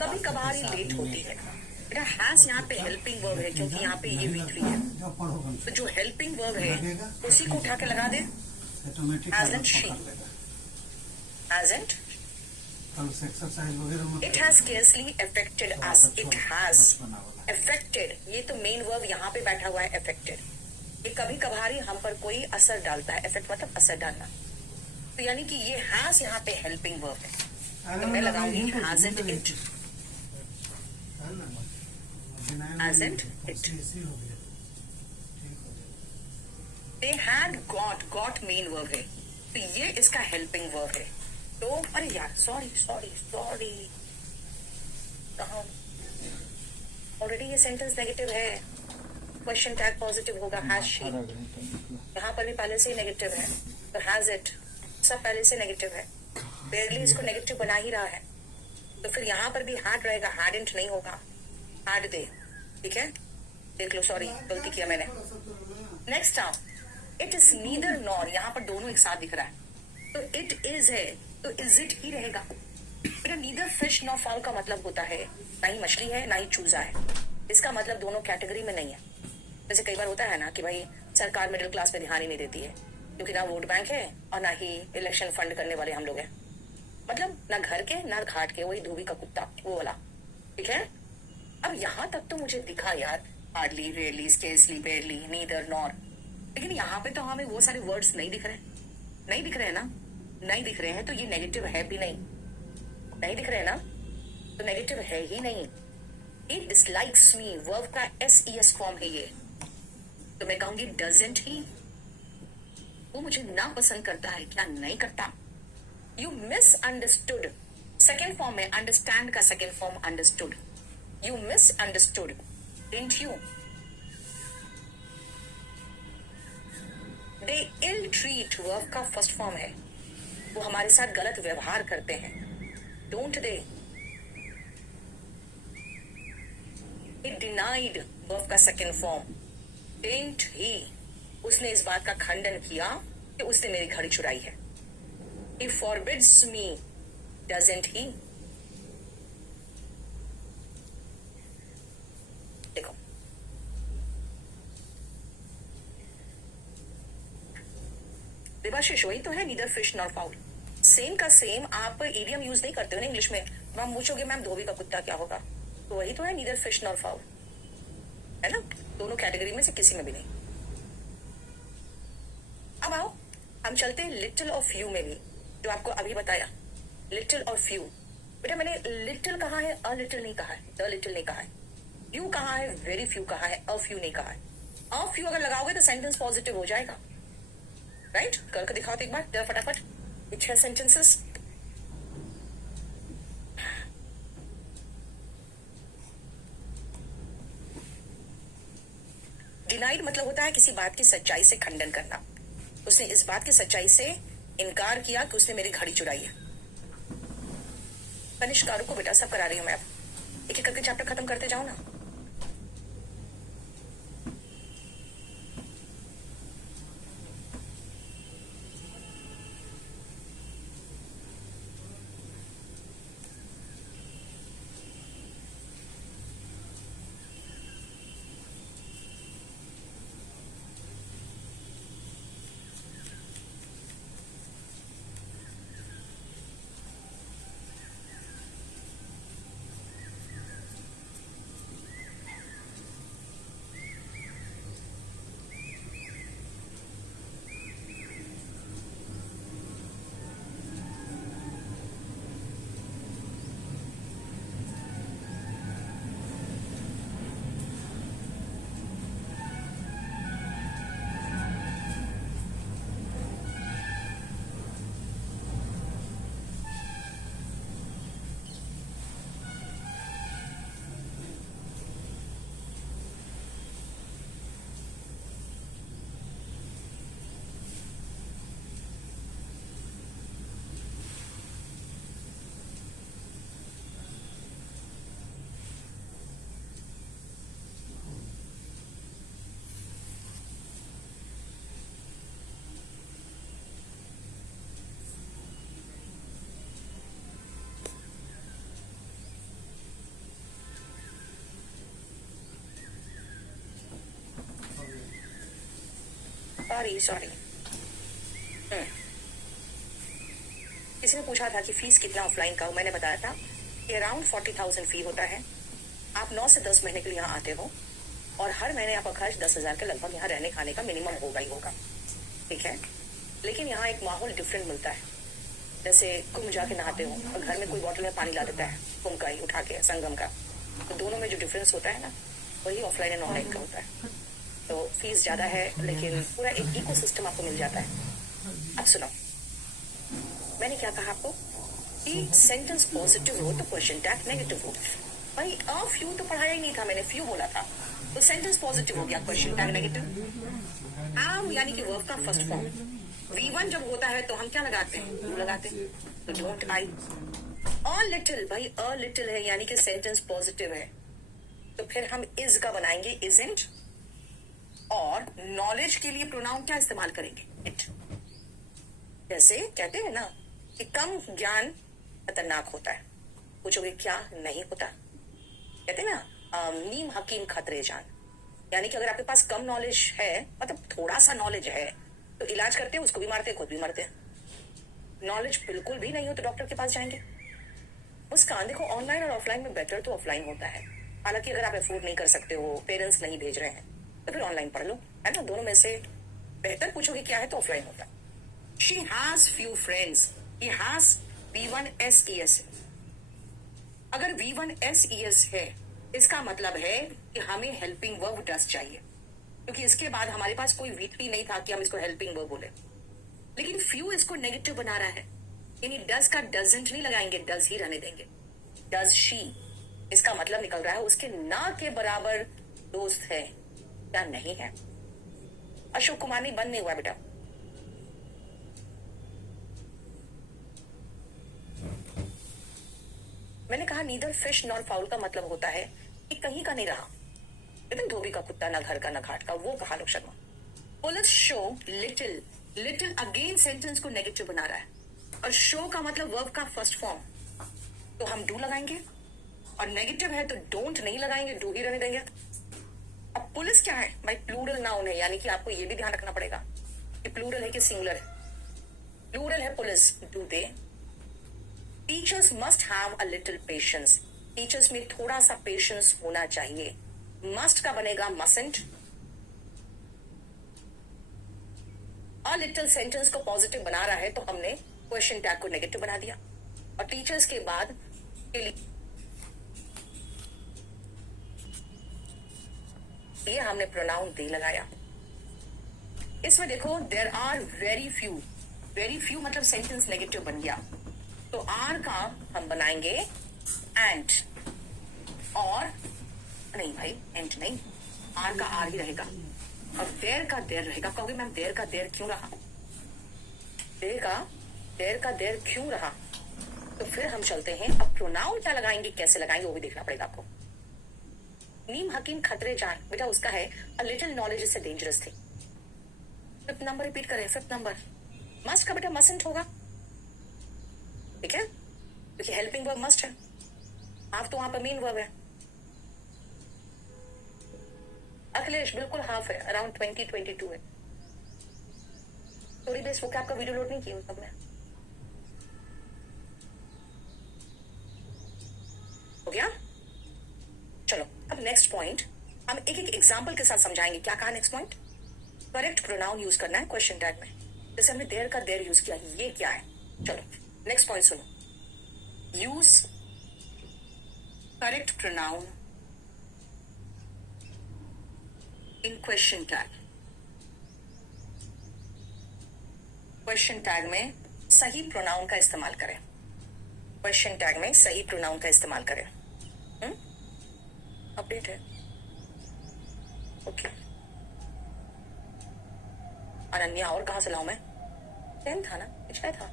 कभी कभार ही लेट होती है। बेटा हैज यहाँ पे हेल्पिंग वर्ब है, क्योंकि यहाँ पे ये वीक है, तो जो हेल्पिंग वर्ब है उसी को उठा के लगा दे। hasn't she, hasn't, it has scarcely affected us, it has affected, ये तो मेन वर्ब यहाँ पे बैठा हुआ है affected। ये कभी कभार ही हम पर कोई असर डालता है, इफेक्ट मतलब असर डालना, तो यानी कि ये हैज यहाँ पे हेल्पिंग वर्ब है, तो मैं लगाऊंगी hasn't it, hasn't it। they had got main verb है, तो ये इसका हेल्पिंग वर्ब है। तो अरे यार सॉरी कहाँ, ऑलरेडी ये सेंटेंस नेगेटिव है, क्वेश्चन टैग पॉजिटिव होगा, हैज शी, यहाँ पर भी पहले से ही नेगेटिव है, तो हैज इट सब पहले से नेगेटिव है, बेयरली इसको नेगेटिव बना ही रहा है। तो फिर यहाँ पर भी हैड रहेगा, हैडंट नहीं होगा, हैड दे, ठीक है, देख लो, सॉरी गलती किया मैंने। नेक्स्ट आओ, इट इज नीदर नॉर, यहाँ पर दोनों एक साथ दिख रहा है, तो इट इज है तो इज इट ही रहेगा। बेटा नीदर फिश नॉर फाउल का मतलब होता है ना ही मछली है ना ही चूजा है, इसका मतलब दोनों कैटेगरी में नहीं है। जैसे कई बार होता है ना कि भाई सरकार मिडिल क्लास पे ध्यान ही नहीं देती है, क्योंकि ना वोट बैंक है और ना ही इलेक्शन फंड करने वाले हम लोग हैं, मतलब ना घर के ना घाट के, वही धोबी का कुत्ता वो वाला, ठीक है। अब यहाँ तक तो मुझे दिखा यार, hardly, rarely, scarcely, बेयरली, neither nor, लेकिन यहाँ पे तो हमें वो सारे वर्ड्स नहीं दिख रहे, नहीं दिख रहे हैं ना, नहीं दिख रहे हैं तो ये नेगेटिव है भी नहीं, नहीं दिख रहे हैं ना तो नेगेटिव है ही नहीं। He dislikes me, वर्ब का SES फॉर्म है ये, तो मैं कहूंगी डजंट ही, वो मुझे ना पसंद करता है, क्या नहीं करता। You misunderstood, second form है, अंडरस्टैंड का second form understood, you misunderstood, didn't you. They ill treat, verb का फर्स्ट फॉर्म है, वो हमारे साथ गलत व्यवहार करते हैं, don't they. He denied, verb का सेकेंड फॉर्म, didn't he, उसने इस बात का खंडन किया कि उसने मेरी घड़ी चुराई है। He forbids me, doesn't he, देखो देवाशीष वही तो है, neither fish nor foul, same का सेम। आप इडियम यूज नहीं करते हो ना इंग्लिश में, मैम पूछोगे मैम धोबी का कुत्ता क्या होगा, तो वही तो है, नीदर फिश नॉर फाउल, है ना, दोनों कैटेगरी में से किसी में भी नहीं। अब आओ हम चलते हैं लिटिल और फ्यू में भी, जो आपको अभी बताया, लिटिल और फ्यू। बेटा मैंने लिटिल कहा है, अ लिटिल नहीं कहा है, द लिटिल नहीं कहा है, फ्यू कहा है, वेरी फ्यू कहा है, अ फ्यू नहीं कहा है। अ फ्यू अगर लगाओगे तो सेंटेंस पॉजिटिव हो जाएगा, राइट, करके दिखाओ तो एक बार जरा फटाफट, 6 सेंटेंसेस। डिनाइड मतलब होता है किसी बात की सच्चाई से खंडन करना, उसने इस बात की सच्चाई से इनकार किया कि उसने मेरी घड़ी चुराई है। कनिष्कारों को बेटा सब करा रही हूं मैं, अब एक एक करके चैप्टर खत्म करते जाओ ना। सॉरी किसी ने पूछा था कि फीस कितना ऑफलाइन का, मैंने बताया था कि अराउंड 40,000 फी होता है। आप 9 से 10 महीने के लिए यहाँ आते हो और हर महीने आपका खर्च 10,000 के लगभग यहाँ रहने खाने का मिनिमम होगा ही होगा, ठीक है। लेकिन यहाँ एक माहौल डिफरेंट मिलता है, जैसे कुंभ जाके नहाते हो और घर में कोई बॉटल में पानी ला देता है कुंभ का ही उठा के, संगम का, तो दोनों में जो डिफरेंस होता है ना, वही ऑफलाइन एंड ऑनलाइन का होता है। तो फीस ज्यादा है लेकिन पूरा एक इकोसिस्टम आपको मिल जाता है। अब सुनो, मैंने क्या कहा आपको कि सेंटेंस पॉजिटिव हो तो क्वेश्चन टैग नेगेटिव हो। भाई अ फ्यू तो पढ़ाया ही नहीं था, मैंने फ्यू बोला था, तो सेंटेंस पॉजिटिव हो गया, क्वेश्चन टैग नेगेटिव। आम यानी कि वर्ब का फर्स्ट फॉर्म V1 जब होता है तो हम क्या लगाते हैं, यू लगाते हैं, तो डोंट आई। अ लिटिल, भाई अ लिटिल है यानी कि सेंटेंस पॉजिटिव है, तो फिर हम इज का बनाएंगे इजंट, और नॉलेज के लिए प्रोनाउन क्या इस्तेमाल करेंगे, इट। जैसे कहते हैं ना कि कम ज्ञान खतरनाक होता है, पूछोगे क्या, नहीं होता। कहते हैं ना नीम हकीम खतरे जान, यानी कि अगर आपके पास कम नॉलेज है, मतलब थोड़ा सा नॉलेज है, तो इलाज करते हैं, उसको भी मारते हैं, खुद भी मरते हैं। नॉलेज बिल्कुल भी नहीं हो तो डॉक्टर के पास जाएंगे। मुस्कान, देखो ऑनलाइन और ऑफलाइन में बेटर तो ऑफलाइन होता है, हालांकि अगर आप अफोर्ड नहीं कर सकते हो, पेरेंट्स नहीं भेज रहे हैं, तो फिर ऑनलाइन पढ़ लो, है ना। दोनों में से बेहतर पूछोगे क्या है तो ऑफलाइन होता है। She has few friends, he has V1SES। अगर V1SES है, इसका मतलब है कि हमें हेल्पिंग वर्ब डस चाहिए, क्योंकि इसके बाद हमारे पास कोई V3 नहीं था कि हम इसको हेल्पिंग वर्ब बोले। लेकिन फ्यू इसको नेगेटिव बना रहा है, यानी डज का डजंट नहीं लगाएंगे, डज ही रहने देंगे। डज शी, इसका मतलब निकल रहा है उसके ना के बराबर दोस्त है या नहीं है। अशोक कुमार नहीं, बंद नहीं हुआ बेटा। मैंने कहा नीदर फिश नॉर फाउल का मतलब होता है कि कहीं का नहीं रहा, लेकिन धोबी का कुत्ता, ना घर का ना घाट का, वो कहा लोक Sharma. Police show little, little again sentence को नेगेटिव बना रहा है, और शो का मतलब वर्ब का फर्स्ट फॉर्म, तो हम डू लगाएंगे, और नेगेटिव है तो डोंट नहीं लगाएंगे, डू ही रहने देंगे। अब पुलिस क्या है भाई, प्लूरल नाउन है, यानी कि आपको ये भी ध्यान रखना पड़ेगा कि प्लूरल है कि सिंगुलर है। प्लूरल है police, do they. Teachers must have a little patience, teachers में थोड़ा सा पेशेंस होना चाहिए। मस्ट का बनेगा मसंट। अ लिटिल सेंटेंस को पॉजिटिव बना रहा है, तो हमने क्वेश्चन टैग को नेगेटिव बना दिया, और टीचर्स के बाद के लिए हमने प्रोनाउन दे लगाया। इसमें देखो there are very few, very few मतलब सेंटेंस नेगेटिव बन गया, तो आर का हम बनाएंगे एंड, और नहीं भाई एंड नहीं, आर का आर ही रहेगा, और देर का देर रहेगा। कहोगे मैम देर का देर क्यों रहा, देर का देर क्यों रहा, तो फिर हम चलते हैं, अब प्रोनाउन क्या लगाएंगे, कैसे लगाएंगे, वो भी देखना पड़ेगा आपको। नीम हकीम खतरे जान, बेटा उसका है a little knowledge is dangerous thing. Fifth number repeat करें, फिफ्थ नंबर मस्ट का बेटा मसंट होगा, ठीक है, क्योंकि हेल्पिंग वर्ब मस्ट है, हाफ तो वहां पर मेन वर्ब है। अखिलेश बिल्कुल हाफ है, अराउंड 20-22 है। थोड़ी बेस वो क्या आपका वीडियो लोड नहीं की सब में, हो गया। चलो अब नेक्स्ट पॉइंट हम एक एक एग्जाम्पल के साथ समझाएंगे। क्या कहा next point, correct pronoun use करना है क्वेश्चन टैग में, जैसे हमने देर का देर यूज किया, ये क्या है। चलो नेक्स्ट पॉइंट सुनो, यूज करेक्ट प्रोनाउन इन क्वेश्चन टैग। क्वेश्चन टैग में सही प्रोनाउन का इस्तेमाल करें, क्वेश्चन टैग में सही प्रोनाउन का इस्तेमाल करें। अपडेट है, ओके। अनन्या और कहां से लाऊं मैं, 10 था ना, पिछला था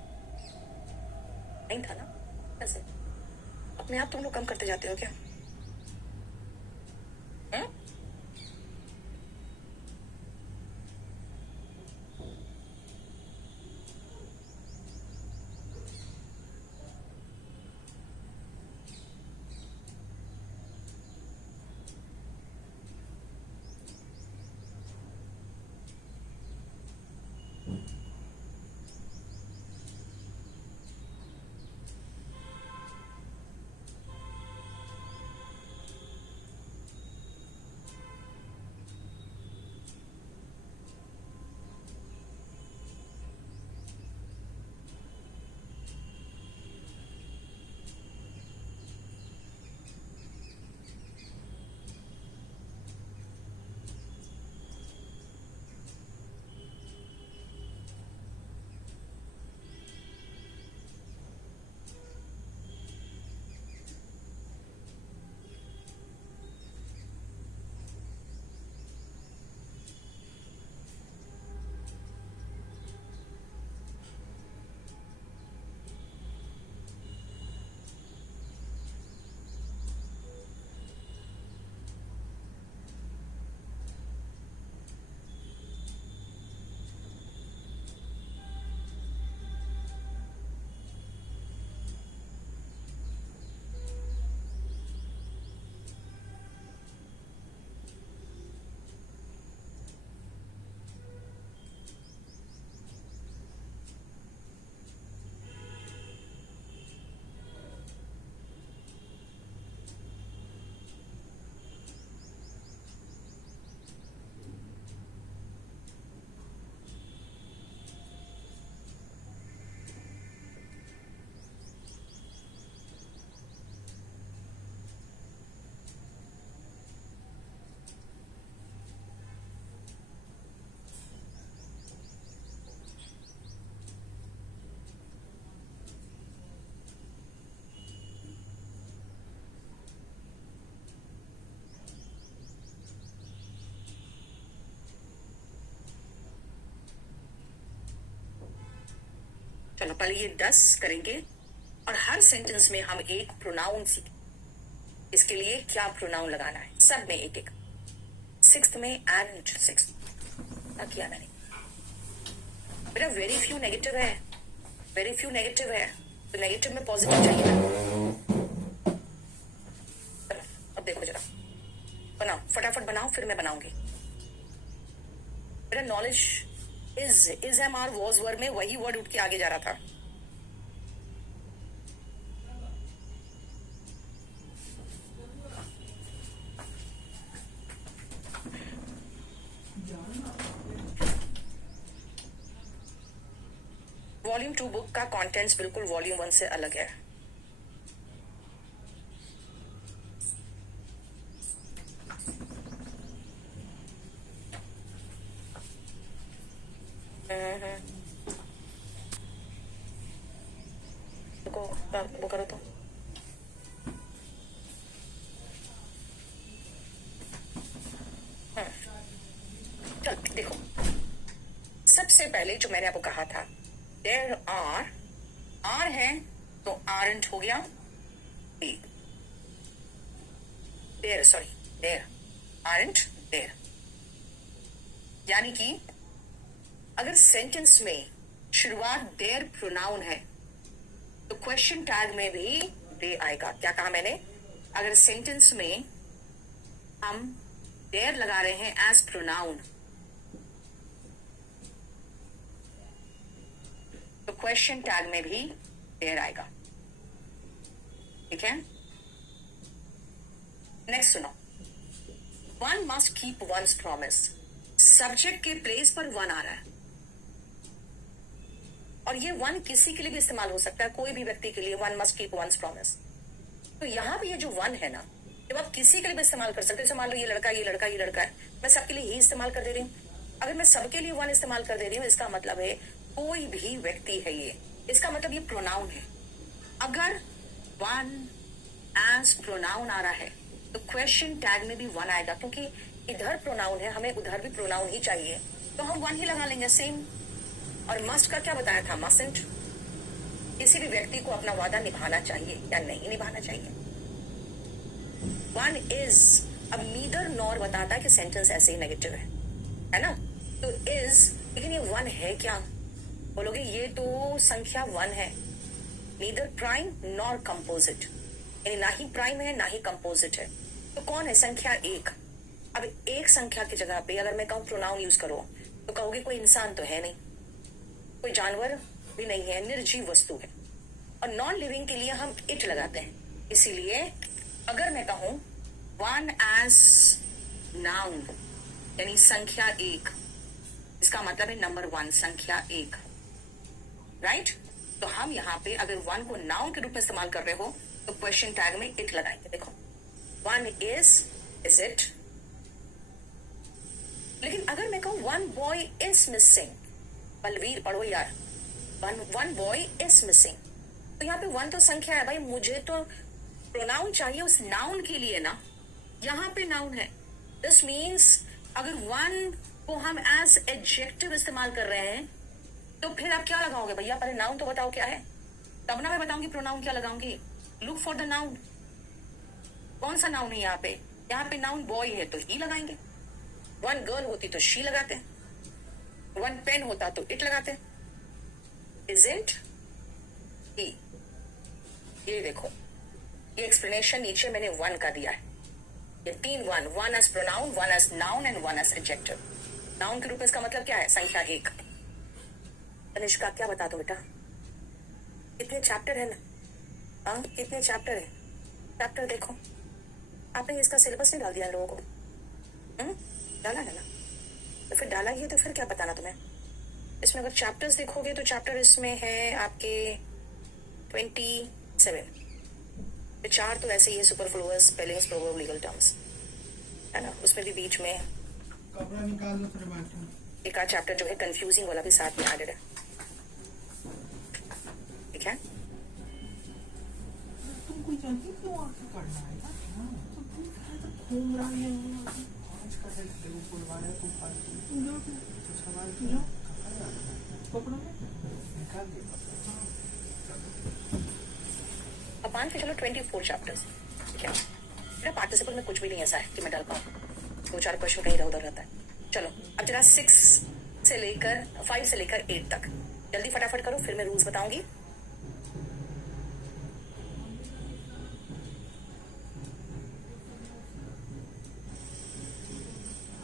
नहीं था ना, कैसे अपने आप तुम लोग कम करते जाते हो क्या। चलो पहले ये 10 करेंगे और हर सेंटेंस में हम एक प्रोनाउन सीखें। इसके लिए क्या प्रोनाउन लगाना है, सब में एक एक। 6th में एंड 6 किया मैंने। बेटा वेरी फ्यू नेगेटिव है, वेरी फ्यू नेगेटिव है, तो नेगेटिव में पॉजिटिव चाहिए ना। अब देखो जरा, बनाओ फटाफट बनाओ, फिर मैं बनाऊंगी। बेटा knowledge is am are was were में वही वर्ड उठ के आगे जा रहा था। वॉल्यूम 2 बुक का कंटेंट्स बिल्कुल वॉल्यूम 1 से अलग है। वो करो तो चल देखो, सबसे पहले जो मैंने आपको कहा था देयर आर है तो आरंट हो गया, देयर आरंट देयर। यानी कि अगर सेंटेंस में शुरुआत देयर प्रोनाउन है तो क्वेश्चन टैग में भी दे आएगा। क्या कहा मैंने, अगर सेंटेंस में हम देयर लगा रहे हैं एज प्रोनाउन तो क्वेश्चन टैग में भी देयर आएगा। ठीक है, नेक्स्ट सुनो, one must keep once promise. Subject के प्लेस पर वन आ रहा है और ये वन किसी के लिए भी इस्तेमाल हो सकता है, कोई भी व्यक्ति के लिए। One must keep once promise, तो यहां पे ये जो वन है ना, जब आप किसी के लिए भी इस्तेमाल कर सकते हो। मान लो ये लड़का है, मैं सबके लिए ही इस्तेमाल कर दे रही हूँ। अगर मैं सबके लिए वन इस्तेमाल कर दे रही हूँ, इसका मतलब है कोई भी व्यक्ति है ये, इसका मतलब ये प्रोनाउन है। अगर वन एज प्रोनाउन आ रहा है तो क्वेश्चन टैग में भी वन आएगा, क्योंकि इधर प्रोनाउन है, हमें उधर भी प्रोनाउन ही चाहिए, तो हम वन ही लगा लेंगे सेम। और मस्ट का क्या बताया था, मस्टंट। किसी भी व्यक्ति को अपना वादा निभाना चाहिए या नहीं निभाना चाहिए। वन इज, अब नीदर नॉर बताता है कि सेंटेंस ऐसे ही नेगेटिव है ना, तो इज, लेकिन ये वन है क्या, बोलोगे ये तो संख्या 1 है। नीदर प्राइम नॉर कंपोजिट, यानी ना ही प्राइम है ना ही कंपोजिट है, तो कौन है, संख्या 1। अब एक संख्या की जगह पे अगर मैं कहूँ प्रोनाउन यूज करो तो कहोगे कोई इंसान तो है नहीं, कोई जानवर भी नहीं है, निर्जीव वस्तु है। और नॉन लिविंग के लिए हम इट लगाते हैं। इसीलिए अगर मैं कहूं वन एज नाउन यानी संख्या 1, इसका मतलब है नंबर 1, संख्या 1, राइट। तो हम यहाँ पे अगर वन को नाउन के रूप में इस्तेमाल कर रहे हो तो क्वेश्चन टैग में इट लगाएंगे। देखो, वन इज इट। लेकिन अगर मैं कहूं one boy is missing, Balbir पढ़ो यार, वन बॉय इज मिसिंग, तो यहाँ पे वन तो संख्या है भाई, मुझे तो प्रोनाउन चाहिए उस नाउन के लिए ना, यहाँ पे नाउन है। दिस मीन्स अगर वन को हम एज एडजेक्टिव इस्तेमाल कर रहे हैं तो फिर आप क्या लगाओगे भैया, पहले नाउन तो बताओ क्या है, तब ना मैं बताऊंगी प्रोनाउन क्या लगाऊंगी। लुक फॉर द नाउन, कौन सा नाउन है यहाँ पे नाउन बॉय है तो ही लगाएंगे, वन गर्ल होती तो शी लगाते हैं, वन पेन होता तो इट लगाते हैं, इजंट ही। ये देखो, ये एक्सप्लेनेशन नीचे मैंने वन का दिया है, ये 3 one as pronoun, one as noun and one as adjective. Noun के रूप में इसका मतलब क्या है, संख्या 1। तनिष्का क्या बता दो बेटा, कितने चैप्टर है ना, हाँ कितने चैप्टर है, चैप्टर देखो, आपने इसका सिलेबस नहीं डाल दिया लोगों को, डाला है ना, तो फिर डाला ही है तो फिर क्या बताना तुम्हें। इसमें अगर चैप्टर्स देखोगे तो चैप्टर इसमें है आपके 27, 4 तो ऐसे ही है, superfluous, spellings, proverb, legal terms, है ना। उसमें भी बीच में कपड़ा निकाल दो फिर बैठो। एक आध चैप्टर जो है कंफ्यूजिंग वाला भी साथ में एडेड है, ठीक है। तुमको जल्दी क्यों आके करना है ना, तो तुम घूम रहा है आज का है, तेरे को बुलवाया, तुम फालतू तुम जाओ, तो सवाल तुम जाओ, पकड़ो अब मान के चलो 24 चैप्टर्स, ठीक है। मेरा पार्टिसिपल में कुछ भी नहीं ऐसा है कि मैं डाल पाऊँ, 2-4 क्वेश्चन कहीं इधर उधर रहता है। चलो अब जरा 5 से लेकर 8 तक जल्दी फटाफट करो, फिर मैं रूल्स बताऊंगी।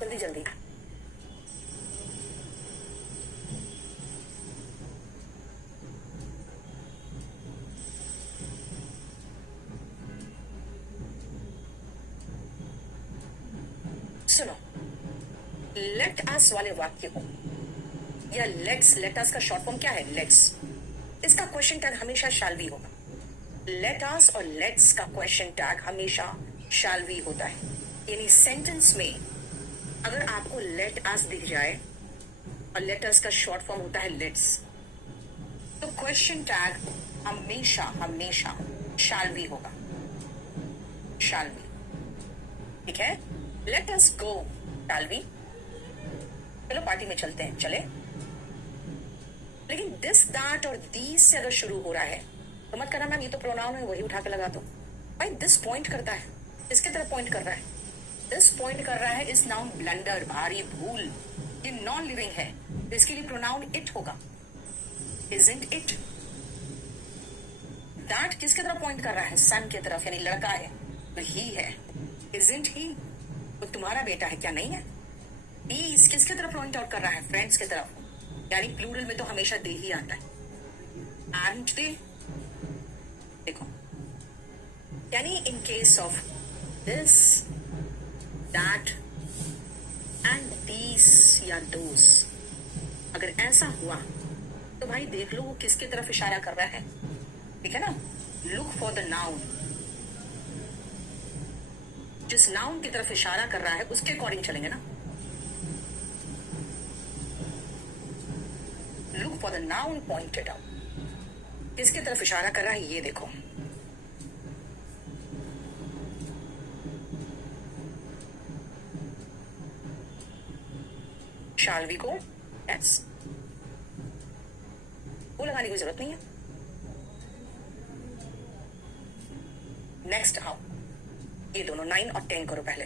जल्दी जल्दी। सुनो, लेट अस वाले वाक्य को या लेट अस का शॉर्ट फॉर्म क्या है? लेट्स। इसका क्वेश्चन टैग हमेशा शैल बी होगा। लेट अस और लेट्स का क्वेश्चन टैग हमेशा शैल बी होता है। यानी सेंटेंस में अगर आपको लेट अस दिख जाए और लेट अस का शॉर्ट फॉर्म होता है लेट्स, तो क्वेश्चन टैग हमेशा हमेशा शैल बी होगा, शैल बी, ठीक है। Let us go shall be, चलो पार्टी में चलते हैं, चले। लेकिन दिस दैट और दीज से अगर शुरू हो रहा है तो मत करना मैम ये तो प्रोनाउन है, वही उठा के लगा दो। भाई दिस पॉइंट करता है, इसके तरफ पॉइंट कर रहा है, दिस पॉइंट कर रहा है इस नाउन ब्लंडर, भारी भूल, ये नॉन लिविंग है, तो इसके लिए प्रोनाउन इट होगा, इजंट इट। दैट किसके तरफ पॉइंट कर रहा है? सन की तरफ, यानी लड़का है तो ही है, इजंट ही, वो तुम्हारा बेटा है क्या? नहीं है। These किसके तरफ पॉइंट आउट कर रहा है? फ्रेंड्स की तरफ, यानी प्लूरल में तो हमेशा दे ही आता है। एंड दे, देखो, यानी in case of this that and these या दोस, अगर ऐसा हुआ तो भाई देख लो वो किसके तरफ इशारा कर रहा है, ठीक है ना। लुक फॉर द नाउन, जिस नाउन की तरफ इशारा कर रहा है उसके अकॉर्डिंग चलेंगे ना। Look for the noun pointed out, किसके तरफ इशारा कर रहा है ये देखो। Shall we go? Yes. वो लगाने की जरूरत नहीं है। नेक्स्ट आओ, ये दोनों 9 और 10 करो पहले।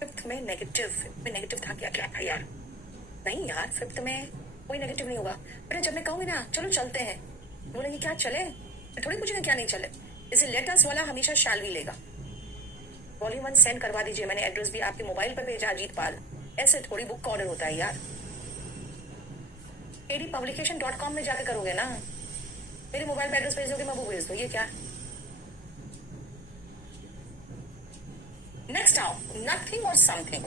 फिफ्थ में नेगेटिव था क्या? क्या था यार? नहीं यार, फिफ्थ में कोई नेगेटिव नहीं होगा। अरे जब मैं कहूंगी ना चलो चलते हैं, बोलेंगे क्या चले? मैं थोड़ी पूछेंगे क्या नहीं चले। इसे लेट अस वाला हमेशा शैल भी लेगा। वॉल्यूम 1 सेंड करवा दीजिए, मैंने एड्रेस भी आपके मोबाइल पर भेजा, अजीत पाल। ऐसे थोड़ी बुक का ऑर्डर होता है यार। edpublication.com में जाकर करोगे ना, मेरे मोबाइल पे एड्रेस भेज दोगे, मैं बुक भेज दो, ये क्या? नेक्स्ट आओ, नथिंग और समथिंग।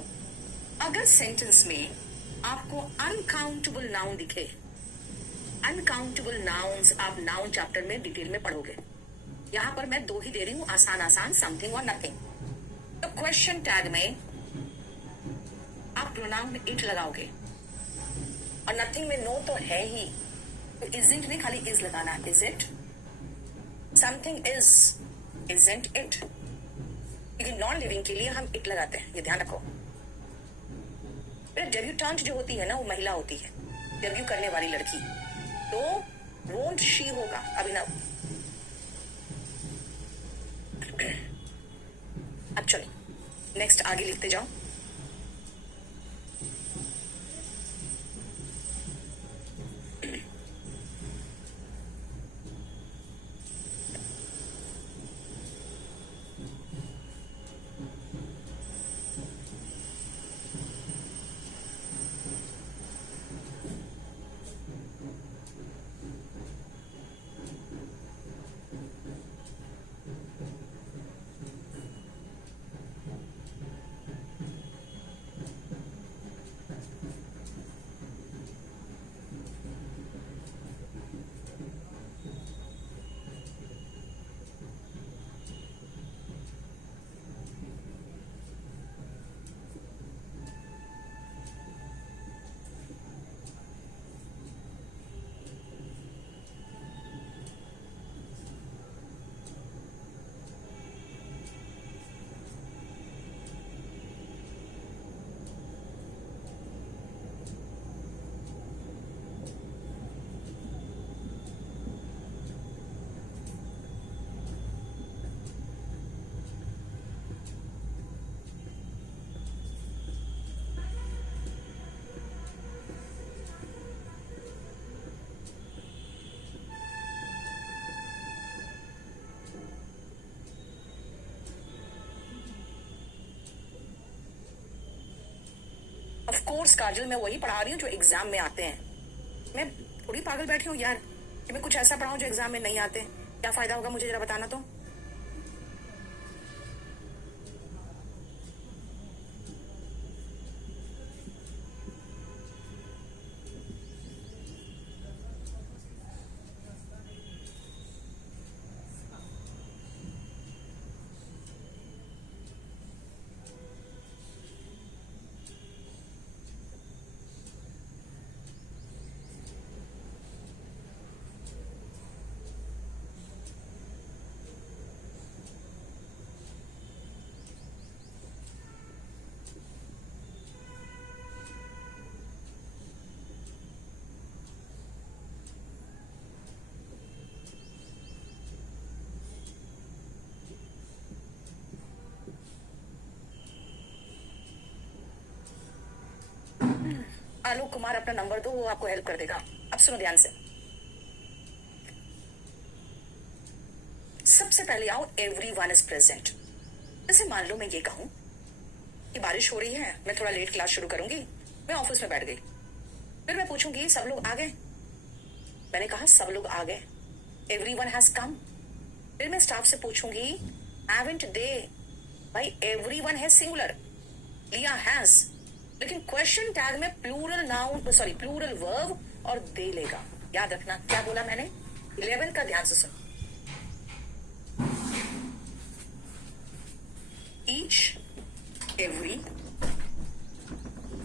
अगर सेंटेंस में आपको अनकाउंटेबल नाउन दिखे, अनकाउंटेबल नाउन्स आप नाउन चैप्टर में डिटेल में पढ़ोगे। यहां पर मैं 2 ही दे रही हूं, आसान आसान, समथिंग और नथिंग। तो क्वेश्चन टैग में आप प्रोनाउन इट लगाओगे और नथिंग में नो तो है ही, तो इजंट नहीं, खाली इज लगाना। Is it something? Is isn't it, क्योंकि नॉन लिविंग के लिए हम इट लगाते हैं, ये ध्यान रखो। डेब्यूटेंट जो होती है ना, वो महिला होती है, डेब्यू करने वाली लड़की, तो वोंट शी होगा, अभिनव। अब चलो नेक्स्ट आगे लिखते जाओ। ऑफ कोर्स काजल, मैं वही पढ़ा रही हूँ जो एग्जाम में आते हैं। मैं थोड़ी पागल बैठी हूँ यार कि मैं कुछ ऐसा पढ़ाऊँ जो एग्जाम में नहीं आते। क्या फायदा होगा मुझे, जरा बताना तो। आलोक कुमार, अपना नंबर दो, वो आपको हेल्प कर देगा। अब सुनो ध्यान से। सबसे पहले आओ एवरीवन इज प्रेजेंट। जैसे मान लो मैं ये कहूं कि बारिश हो रही है, मैं थोड़ा लेट क्लास शुरू करूंगी, मैं ऑफिस में बैठ गई। फिर मैं पूछूंगी सब लोग आ गए? मैंने कहा सब लोग आ गए, एवरीवन हैज कम। फिर मैं स्टाफ से पूछूंगी हैवंट दे? भाई एवरीवन है सिंगुलर, लिया हैज, लेकिन क्वेश्चन टैग में plural noun sorry plural verb और दे लेगा। याद रखना क्या बोला मैंने। 11 का ध्यान से सुनो। Each, every,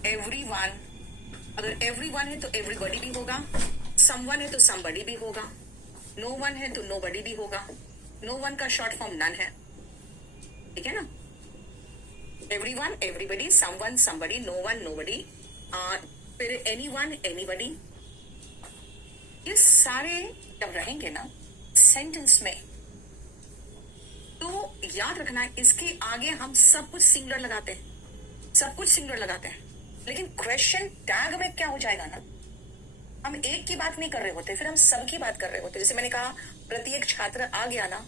everyone. अगर एवरीवन है तो एवरीबॉडी भी होगा, समवन है तो समबडी भी होगा, नो वन है तो नोबडी भी होगा। नो वन का शॉर्ट फॉर्म नन है, ठीक है ना। Everyone, everybody, someone, somebody, no one, nobody, फिर एनीवन, एनीबडी। ये सारे जब रहेंगे ना सेंटेंस में, तो याद रखना इसके आगे हम सब कुछ सिंगुलर लगाते हैं, सब कुछ सिंगुलर लगाते हैं। लेकिन क्वेश्चन टैग में क्या हो जाएगा ना, हम एक की बात नहीं कर रहे होते, फिर हम सब की बात कर रहे होते। जैसे मैंने कहा प्रत्येक छात्र आ गया ना,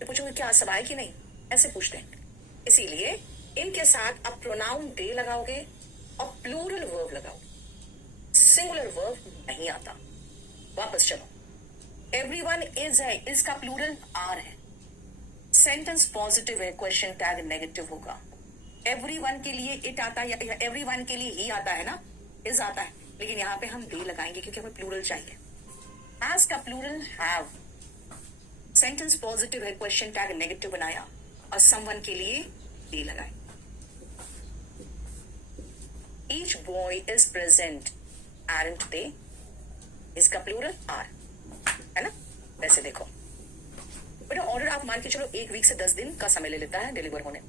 तो पूछोगे क्या सब आए कि नहीं, ऐसे पूछते हैं। इसीलिए इनके साथ आप प्रोनाउन दे लगाओगे और प्लूरल वर्ब लगाओगे, सिंगुलर वर्ब नहीं आता। वापस चलो, एवरीवन इज है, इज का प्लूरल आर है, सेंटेंस पॉजिटिव है, क्वेश्चन टैग नेगेटिव होगा। एवरीवन के लिए इट आता है या एवरीवन के लिए ही आता है ना, इज आता है, लेकिन यहाँ पे हम दे लगाएंगे क्योंकि हमें प्लूरल चाहिए। हैज का प्लूरल हैव, सेंटेंस पॉजिटिव है, क्वेश्चन टैग नेगेटिव बनाया और समवन के लिए दे लगाए। Each boy is present, aren't they, इसका प्लूरल आर है ना। वैसे देखो बेटा, ऑर्डर आप मान के चलो 1 वीक से 10 दिन का समय ले लेता है डिलीवर होने।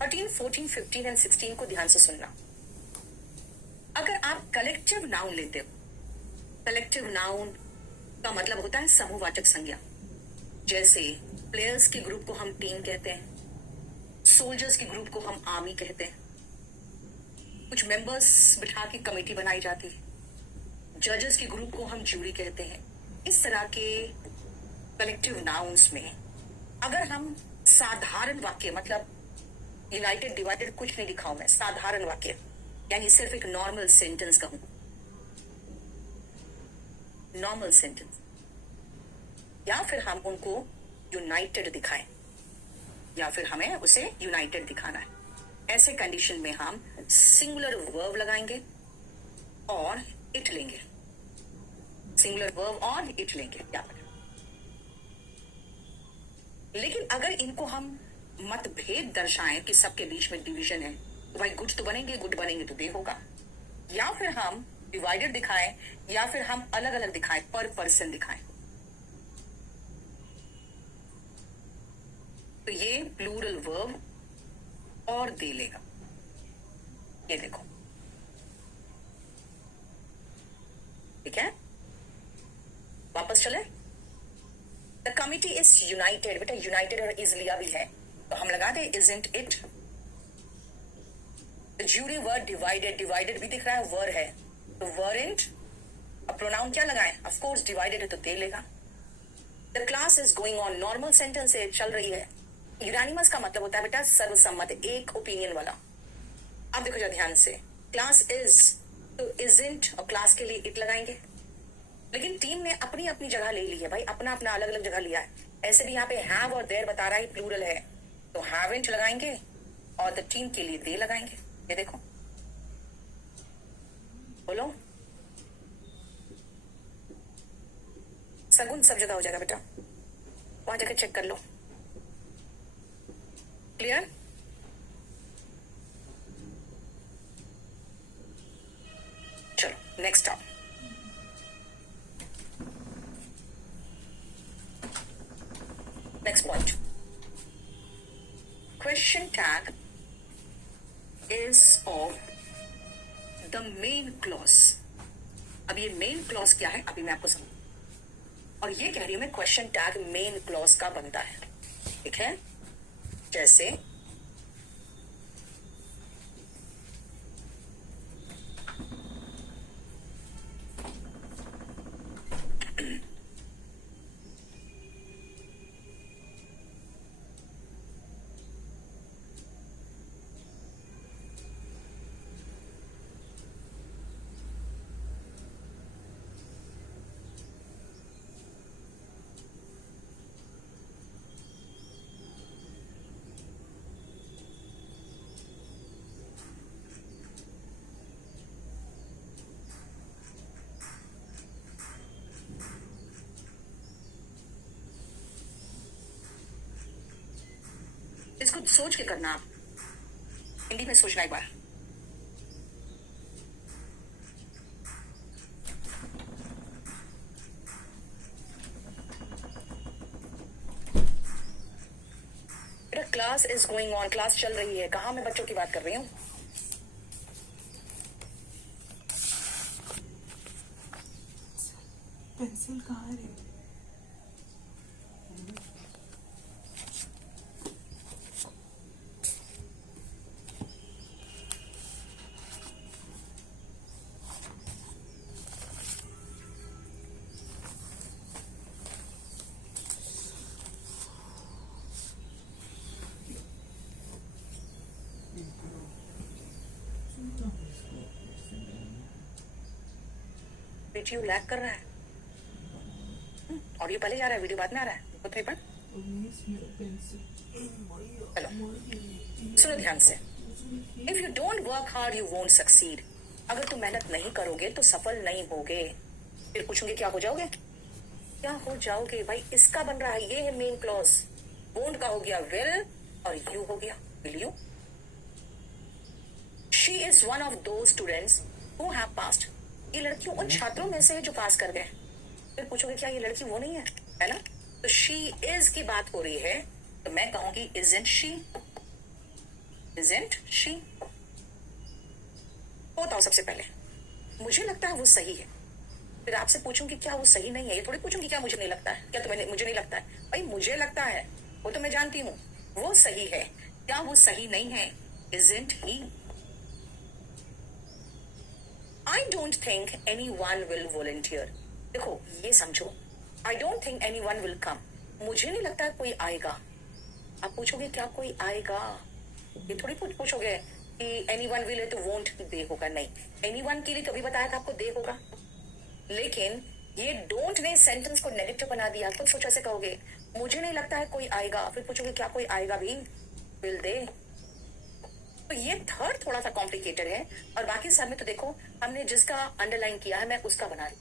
13, 14, 15 एंड 16 को ध्यान से सुनना। अगर आप कलेक्टिव नाउन लेते हो, कलेक्टिव नाउन का मतलब होता है समूहवाचक संज्ञा। जैसे प्लेयर्स के ग्रुप को हम टीम कहते हैं, सोल्जर्स के ग्रुप को हम आर्मी कहते हैं, कुछ मेंबर्स बिठा के कमेटी बनाई जाती है, जजेस के ग्रुप को हम जूरी कहते हैं। इस तरह के कलेक्टिव नाउन्स में अगर हम साधारण वाक्य, मतलब यूनाइटेड डिवाइडेड कुछ नहीं लिखा हूं मैं, साधारण वाक्य यानी सिर्फ एक नॉर्मल सेंटेंस कहूं, नॉर्मल सेंटेंस, या फिर हम उनको यूनाइटेड दिखाएं, या फिर हमें उसे यूनाइटेड दिखाना है, ऐसे कंडीशन में हम सिंगुलर वर्ब लगाएंगे और इट लेंगे, सिंगुलर वर्ब और इट लेंगे। क्या पता। लेकिन अगर इनको हम मतभेद दर्शाएं कि सबके बीच में डिवीजन है, तो भाई गुड तो बनेंगे, गुड बनेंगे तो दे होगा, या फिर हम डिवाइडेड दिखाएं, या फिर हम अलग अलग दिखाएं, पर पर्सन दिखाएं, तो ये प्लूरल वर्ब और दे लेगा। ये देखो, ठीक है। वापस चले। द कमिटी इज यूनाइटेड, बेटा यूनाइटेड और इज लिया भी है तो हम लगा दे isn't it. The jury were divided, divided भी दिख रहा है, वर है तो वरेंट। अब प्रोनाउन क्या लगाएं, ऑफ कोर्स डिवाइडेड है तो दे लेगा। The class is going on, normal sentence है, चल रही है। यूनानिमस का मतलब होता है बेटा सर्वसम्मत, एक ओपिनियन वाला। अब देखो जरा ध्यान से, क्लास इज, तो इजंट और क्लास के लिए इट लगाएंगे। लेकिन टीम ने अपनी अपनी जगह ले ली है भाई, अपना अपना अलग अलग जगह लिया है। ऐसे भी यहाँ पे हैव और देयर बता रहा है प्लूरल है, तो हैवेंट लगाएंगे और द टीम के लिए दे लगाएंगे। ये देखो, बोलो सगुन सब जगह हो जाएगा बेटा, वहां जाकर चेक कर लो। क्लियर? चलो नेक्स्ट आप, next point, question tag is of the main clause. अब ये मेन क्लॉज क्या है अभी मैं आपको समझ, और ये कह रही हूं मैं क्वेश्चन टैग मेन क्लॉज का बनता है, ठीक है। जैसे इसको सोच के करना, आप हिंदी में सोचना एक बार। बेटा class is going on, class चल रही है, कहां मैं बच्चों की बात कर रही हूँ। पेंसिल कहाँ है रे? वीडियो लैग कर रहा है, ऑडियो पहले जा रहा है, वीडियो बाद में आ रहा है, उतने पर। चलो सुनो ध्यान से, if you don't work hard you won't succeed. अगर तुम मेहनत नहीं करोगे तो सफल नहीं होगे। फिर पूछूंगे क्या हो जाओगे, क्या हो जाओगे भाई, इसका बन रहा है, ये है मेन क्लॉज। वोंट का हो गया विल और यू हो गया will you. She is one of दो स्टूडेंट्स हु हैव पास्ड। ये लड़की उन छात्रों में से है जो पास कर गए। फिर पूछोगे क्या ये लड़की वो नहीं है ना। तो शी इज की बात हो रही है, तो मैं कहूंगी इजंट शी, इजंट शी होता हूं सबसे पहले। मुझे लगता है वो सही है, फिर आपसे पूछूंगी क्या वो सही नहीं है। ये थोड़ी पूछूंगी क्या मुझे नहीं लगता है, क्या तुम्हें मुझे नहीं लगता है। भाई मुझे लगता है, वो तो मैं जानती हूँ वो सही है, क्या वो सही नहीं है। Isn't he. I don't think any one will volunteer. देखो ये समझो, I don't think any one will come, मुझे नहीं लगता है कोई आएगा। आप पूछोगे क्या कोई आएगा, ये थोड़ी पूछोगे कि एनी वन विल है तो वोंट दे होगा, नहीं। एनी वन के लिए कभी बताया था आपको दे होगा, लेकिन ये डोंट ने सेंटेंस को नेगेटिव बना दिया। खुद सोचो ऐसे कहोगे मुझे नहीं लगता है कोई आएगा, फिर पूछोगे क्या कोई आएगा भी, विल दे। तो ये थर्ड थोड़ा सा कॉम्प्लिकेटेड है, और बाकी सब में तो देखो हमने जिसका अंडरलाइन किया है मैं उसका बना रही,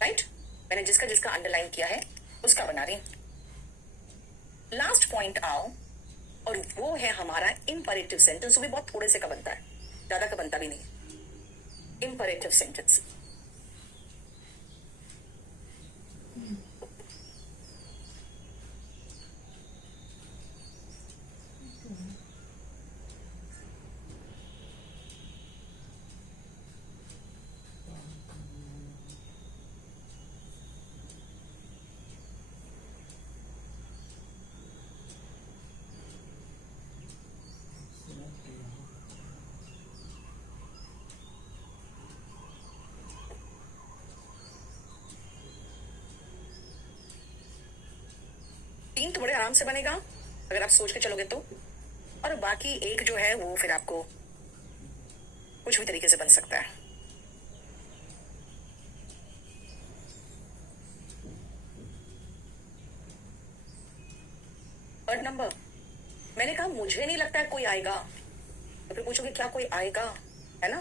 राइट। मैंने जिसका जिसका अंडरलाइन किया है उसका बना रही। लास्ट पॉइंट आओ, और वो है हमारा इंपरेटिव सेंटेंस। वो भी बहुत थोड़े से का बनता है, ज्यादा का बनता भी नहीं। इंपरेटिव सेंटेंस तीन तो बड़े आराम से बनेगा अगर आप सोच के चलोगे तो, और बाकी एक जो है वो फिर आपको कुछ भी तरीके से बन सकता है। थर्ड नंबर, मैंने कहा मुझे नहीं लगता है कोई आएगा, तो फिर पूछोगे क्या कोई आएगा, है ना,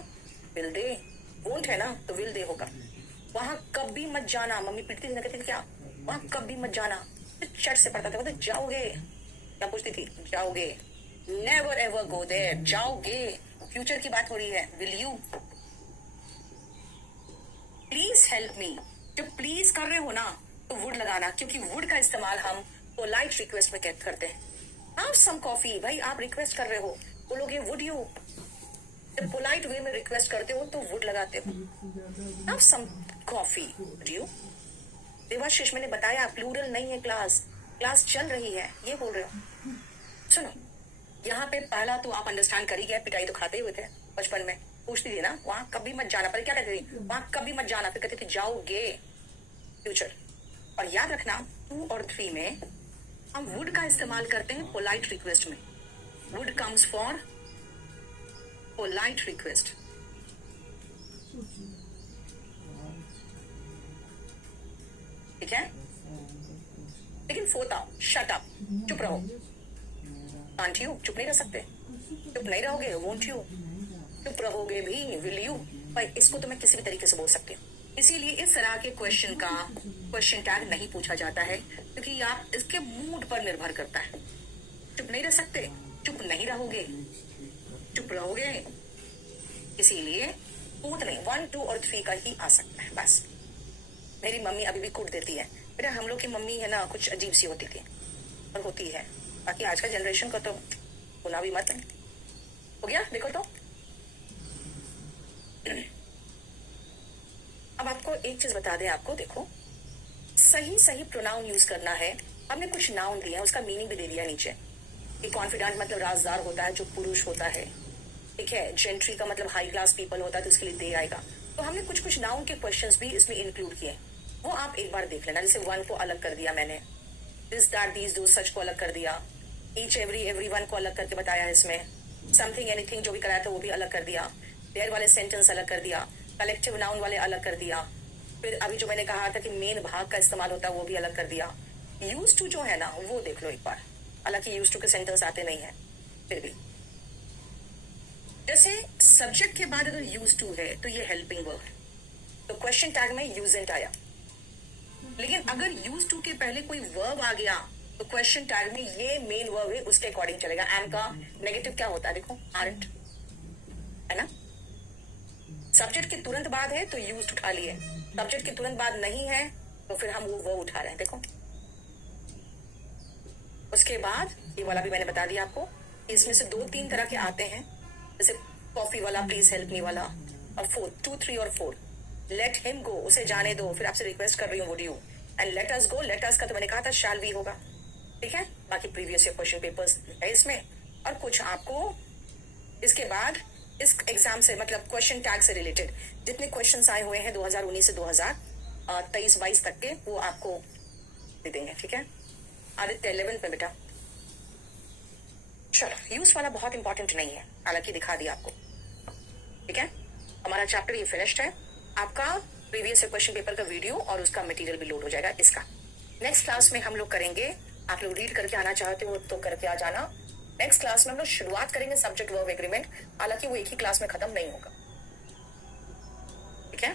विल दे, वोंट है ना, तो विल दे होगा। वहां कभी मत जाना, मम्मी पिटती थी ना, कहती थी क्या वहां कभी मत जाना, चट से पड़ता था, मतलब जाओगे, क्या पूछती थी, जाओगे, नेवर एवर गो देयर, जाओगे, फ्यूचर की बात हो रही है, will you, please help me, जब प्लीज कर रहे हो ना तो वुड लगाना, क्योंकि वुड का इस्तेमाल हम पोलाइट रिक्वेस्ट में करते हैं। आप सम कॉफी, भाई आप रिक्वेस्ट कर रहे हो, बोलोगे वुड यू, जब पोलाइट वे में रिक्वेस्ट करते हो तो वुड लगाते हो। आप some coffee, would you. Debashish मैंने बताया प्लूरल नहीं है, क्लास चल रही है, ये बोल रहे हो। सुनो, यहाँ पे पहला तो आप अंडरस्टैंड कर ही गए, पिटाई तो खाते ही हुए थे बचपन में, पूछती थी ना वहां कभी मत जाना, पर क्या कहती थी, वहां कभी मत जाना, फिर कहती थी जाओगे, फ्यूचर। और याद रखना 2 और 3 में हम वुड का इस्तेमाल करते हैं पोलाइट रिक्वेस्ट में, would comes for polite request. ठीक है, लेकिन 4th आओ, शट अप, चुप रहो, कांट यू, चुप नहीं रह सकते, चुप नहीं रहोगे, वोंट यू, चुप रहोगे भी, विल यू, भाई इसको तो मैं किसी भी तरीके से बोल सकती हूँ। इसीलिए इस तरह के क्वेश्चन का क्वेश्चन टैग नहीं पूछा जाता है, क्योंकि आप इसके मूड पर निर्भर करता है। चुप नहीं रह सकते, चुप नहीं रहोगे, चुप रहोगे, इसीलिए कूद नहीं, 1, 2 और 3 का ही आ सकता है बस। मेरी मम्मी अभी भी कूट देती है, बेटा हम लोग की मम्मी है ना कुछ अजीब सी होती थी और होती है, बाकी आज का जनरेशन का तो गुना भी मत है। हो गया, देखो तो। अब आपको एक चीज बता दें, आपको देखो, सही प्रोनाउन यूज करना है। हमने कुछ नाउन दिए हैं, उसका मीनिंग भी दे दिया नीचे कि कॉन्फिडेंट मतलब राजदार होता है, जो पुरुष होता है, ठीक है, जेंट्री का मतलब हाई क्लास पीपल होता है, तो उसके लिए दे आएगा। तो हमने कुछ नाउन के क्वेश्चंस भी इसमें इंक्लूड किए, वो आप एक बार देख लेना। जैसे 1 को अलग कर दिया मैंने, दिस दैट दीज दो सच को अलग कर दिया, ईच एवरी वन को अलग करके बताया है इसमें, समथिंग एनीथिंग जो भी कराया था वो भी अलग कर दिया, देयर वाले सेंटेंस अलग कर दिया, कलेक्टिव नाउन वाले अलग कर दिया, फिर अभी जो मैंने कहा था कि मेन भाग का इस्तेमाल होता है वो भी अलग कर दिया। यूज टू जो है ना वो देख लो एक बार, हालांकि यूज टू के सेंटेंस आते नहीं है, फिर भी जैसे सब्जेक्ट के बाद अगर यूज टू है तो ये हेल्पिंग वर्ब है, तो क्वेश्चन टैग में यूजेंट आया। लेकिन अगर यूज टू के पहले कोई वर्ब आ गया तो क्वेश्चन टैग में ये मेन वर्ब है, उसके अकॉर्डिंग चलेगा। एम का नेगेटिव क्या होता है, देखो आर्ट, है ना, सब्जेक्ट के तुरंत बाद है तो यूज उठा लिए, सब्जेक्ट के तुरंत बाद नहीं है तो फिर हम वो वर्ब उठा रहे हैं, देखो। उसके बाद ये वाला भी मैंने बता दिया आपको, इसमें से 2-3 तरह के आते हैं, जैसे कॉफी वाला, प्लीज हेल्प मी वाला, और 4, 2, 3 और 4, लेट हिम गो, उसे जाने दो, फिर आपसे रिक्वेस्ट कर रही हूँ would you, and let us go, let us का तो मैंने कहा था शैल भी होगा, ठीक है। बाकी प्रीवियस ईयर क्वेश्चन पेपर्स है इसमें, और कुछ आपको इसके बाद इस एग्जाम से मतलब क्वेश्चन टैग से रिलेटेड जितने क्वेश्चंस आए हुए हैं 2019 से 2023-22 तक के, वो आपको दे देंगे, ठीक है। आदित्य 11th में बेटा, चलो यूज वाला बहुत इंपॉर्टेंट नहीं है, हालांकि दिखा दिया आपको, ठीक है। हमारा चैप्टर ये फिनिश्ड है, आपका प्रीवियस क्वेश्चन पेपर का वीडियो और उसका मटेरियल भी लोड हो जाएगा इसका। नेक्स्ट क्लास में हम लोग करेंगे, आप लोग रीड करके आना चाहते हो तो करके आ जाना। नेक्स्ट क्लास में हम लोग शुरुआत करेंगे सब्जेक्ट वर्ब एग्रीमेंट, हालांकि वो एक ही क्लास में खत्म नहीं होगा, ठीक है।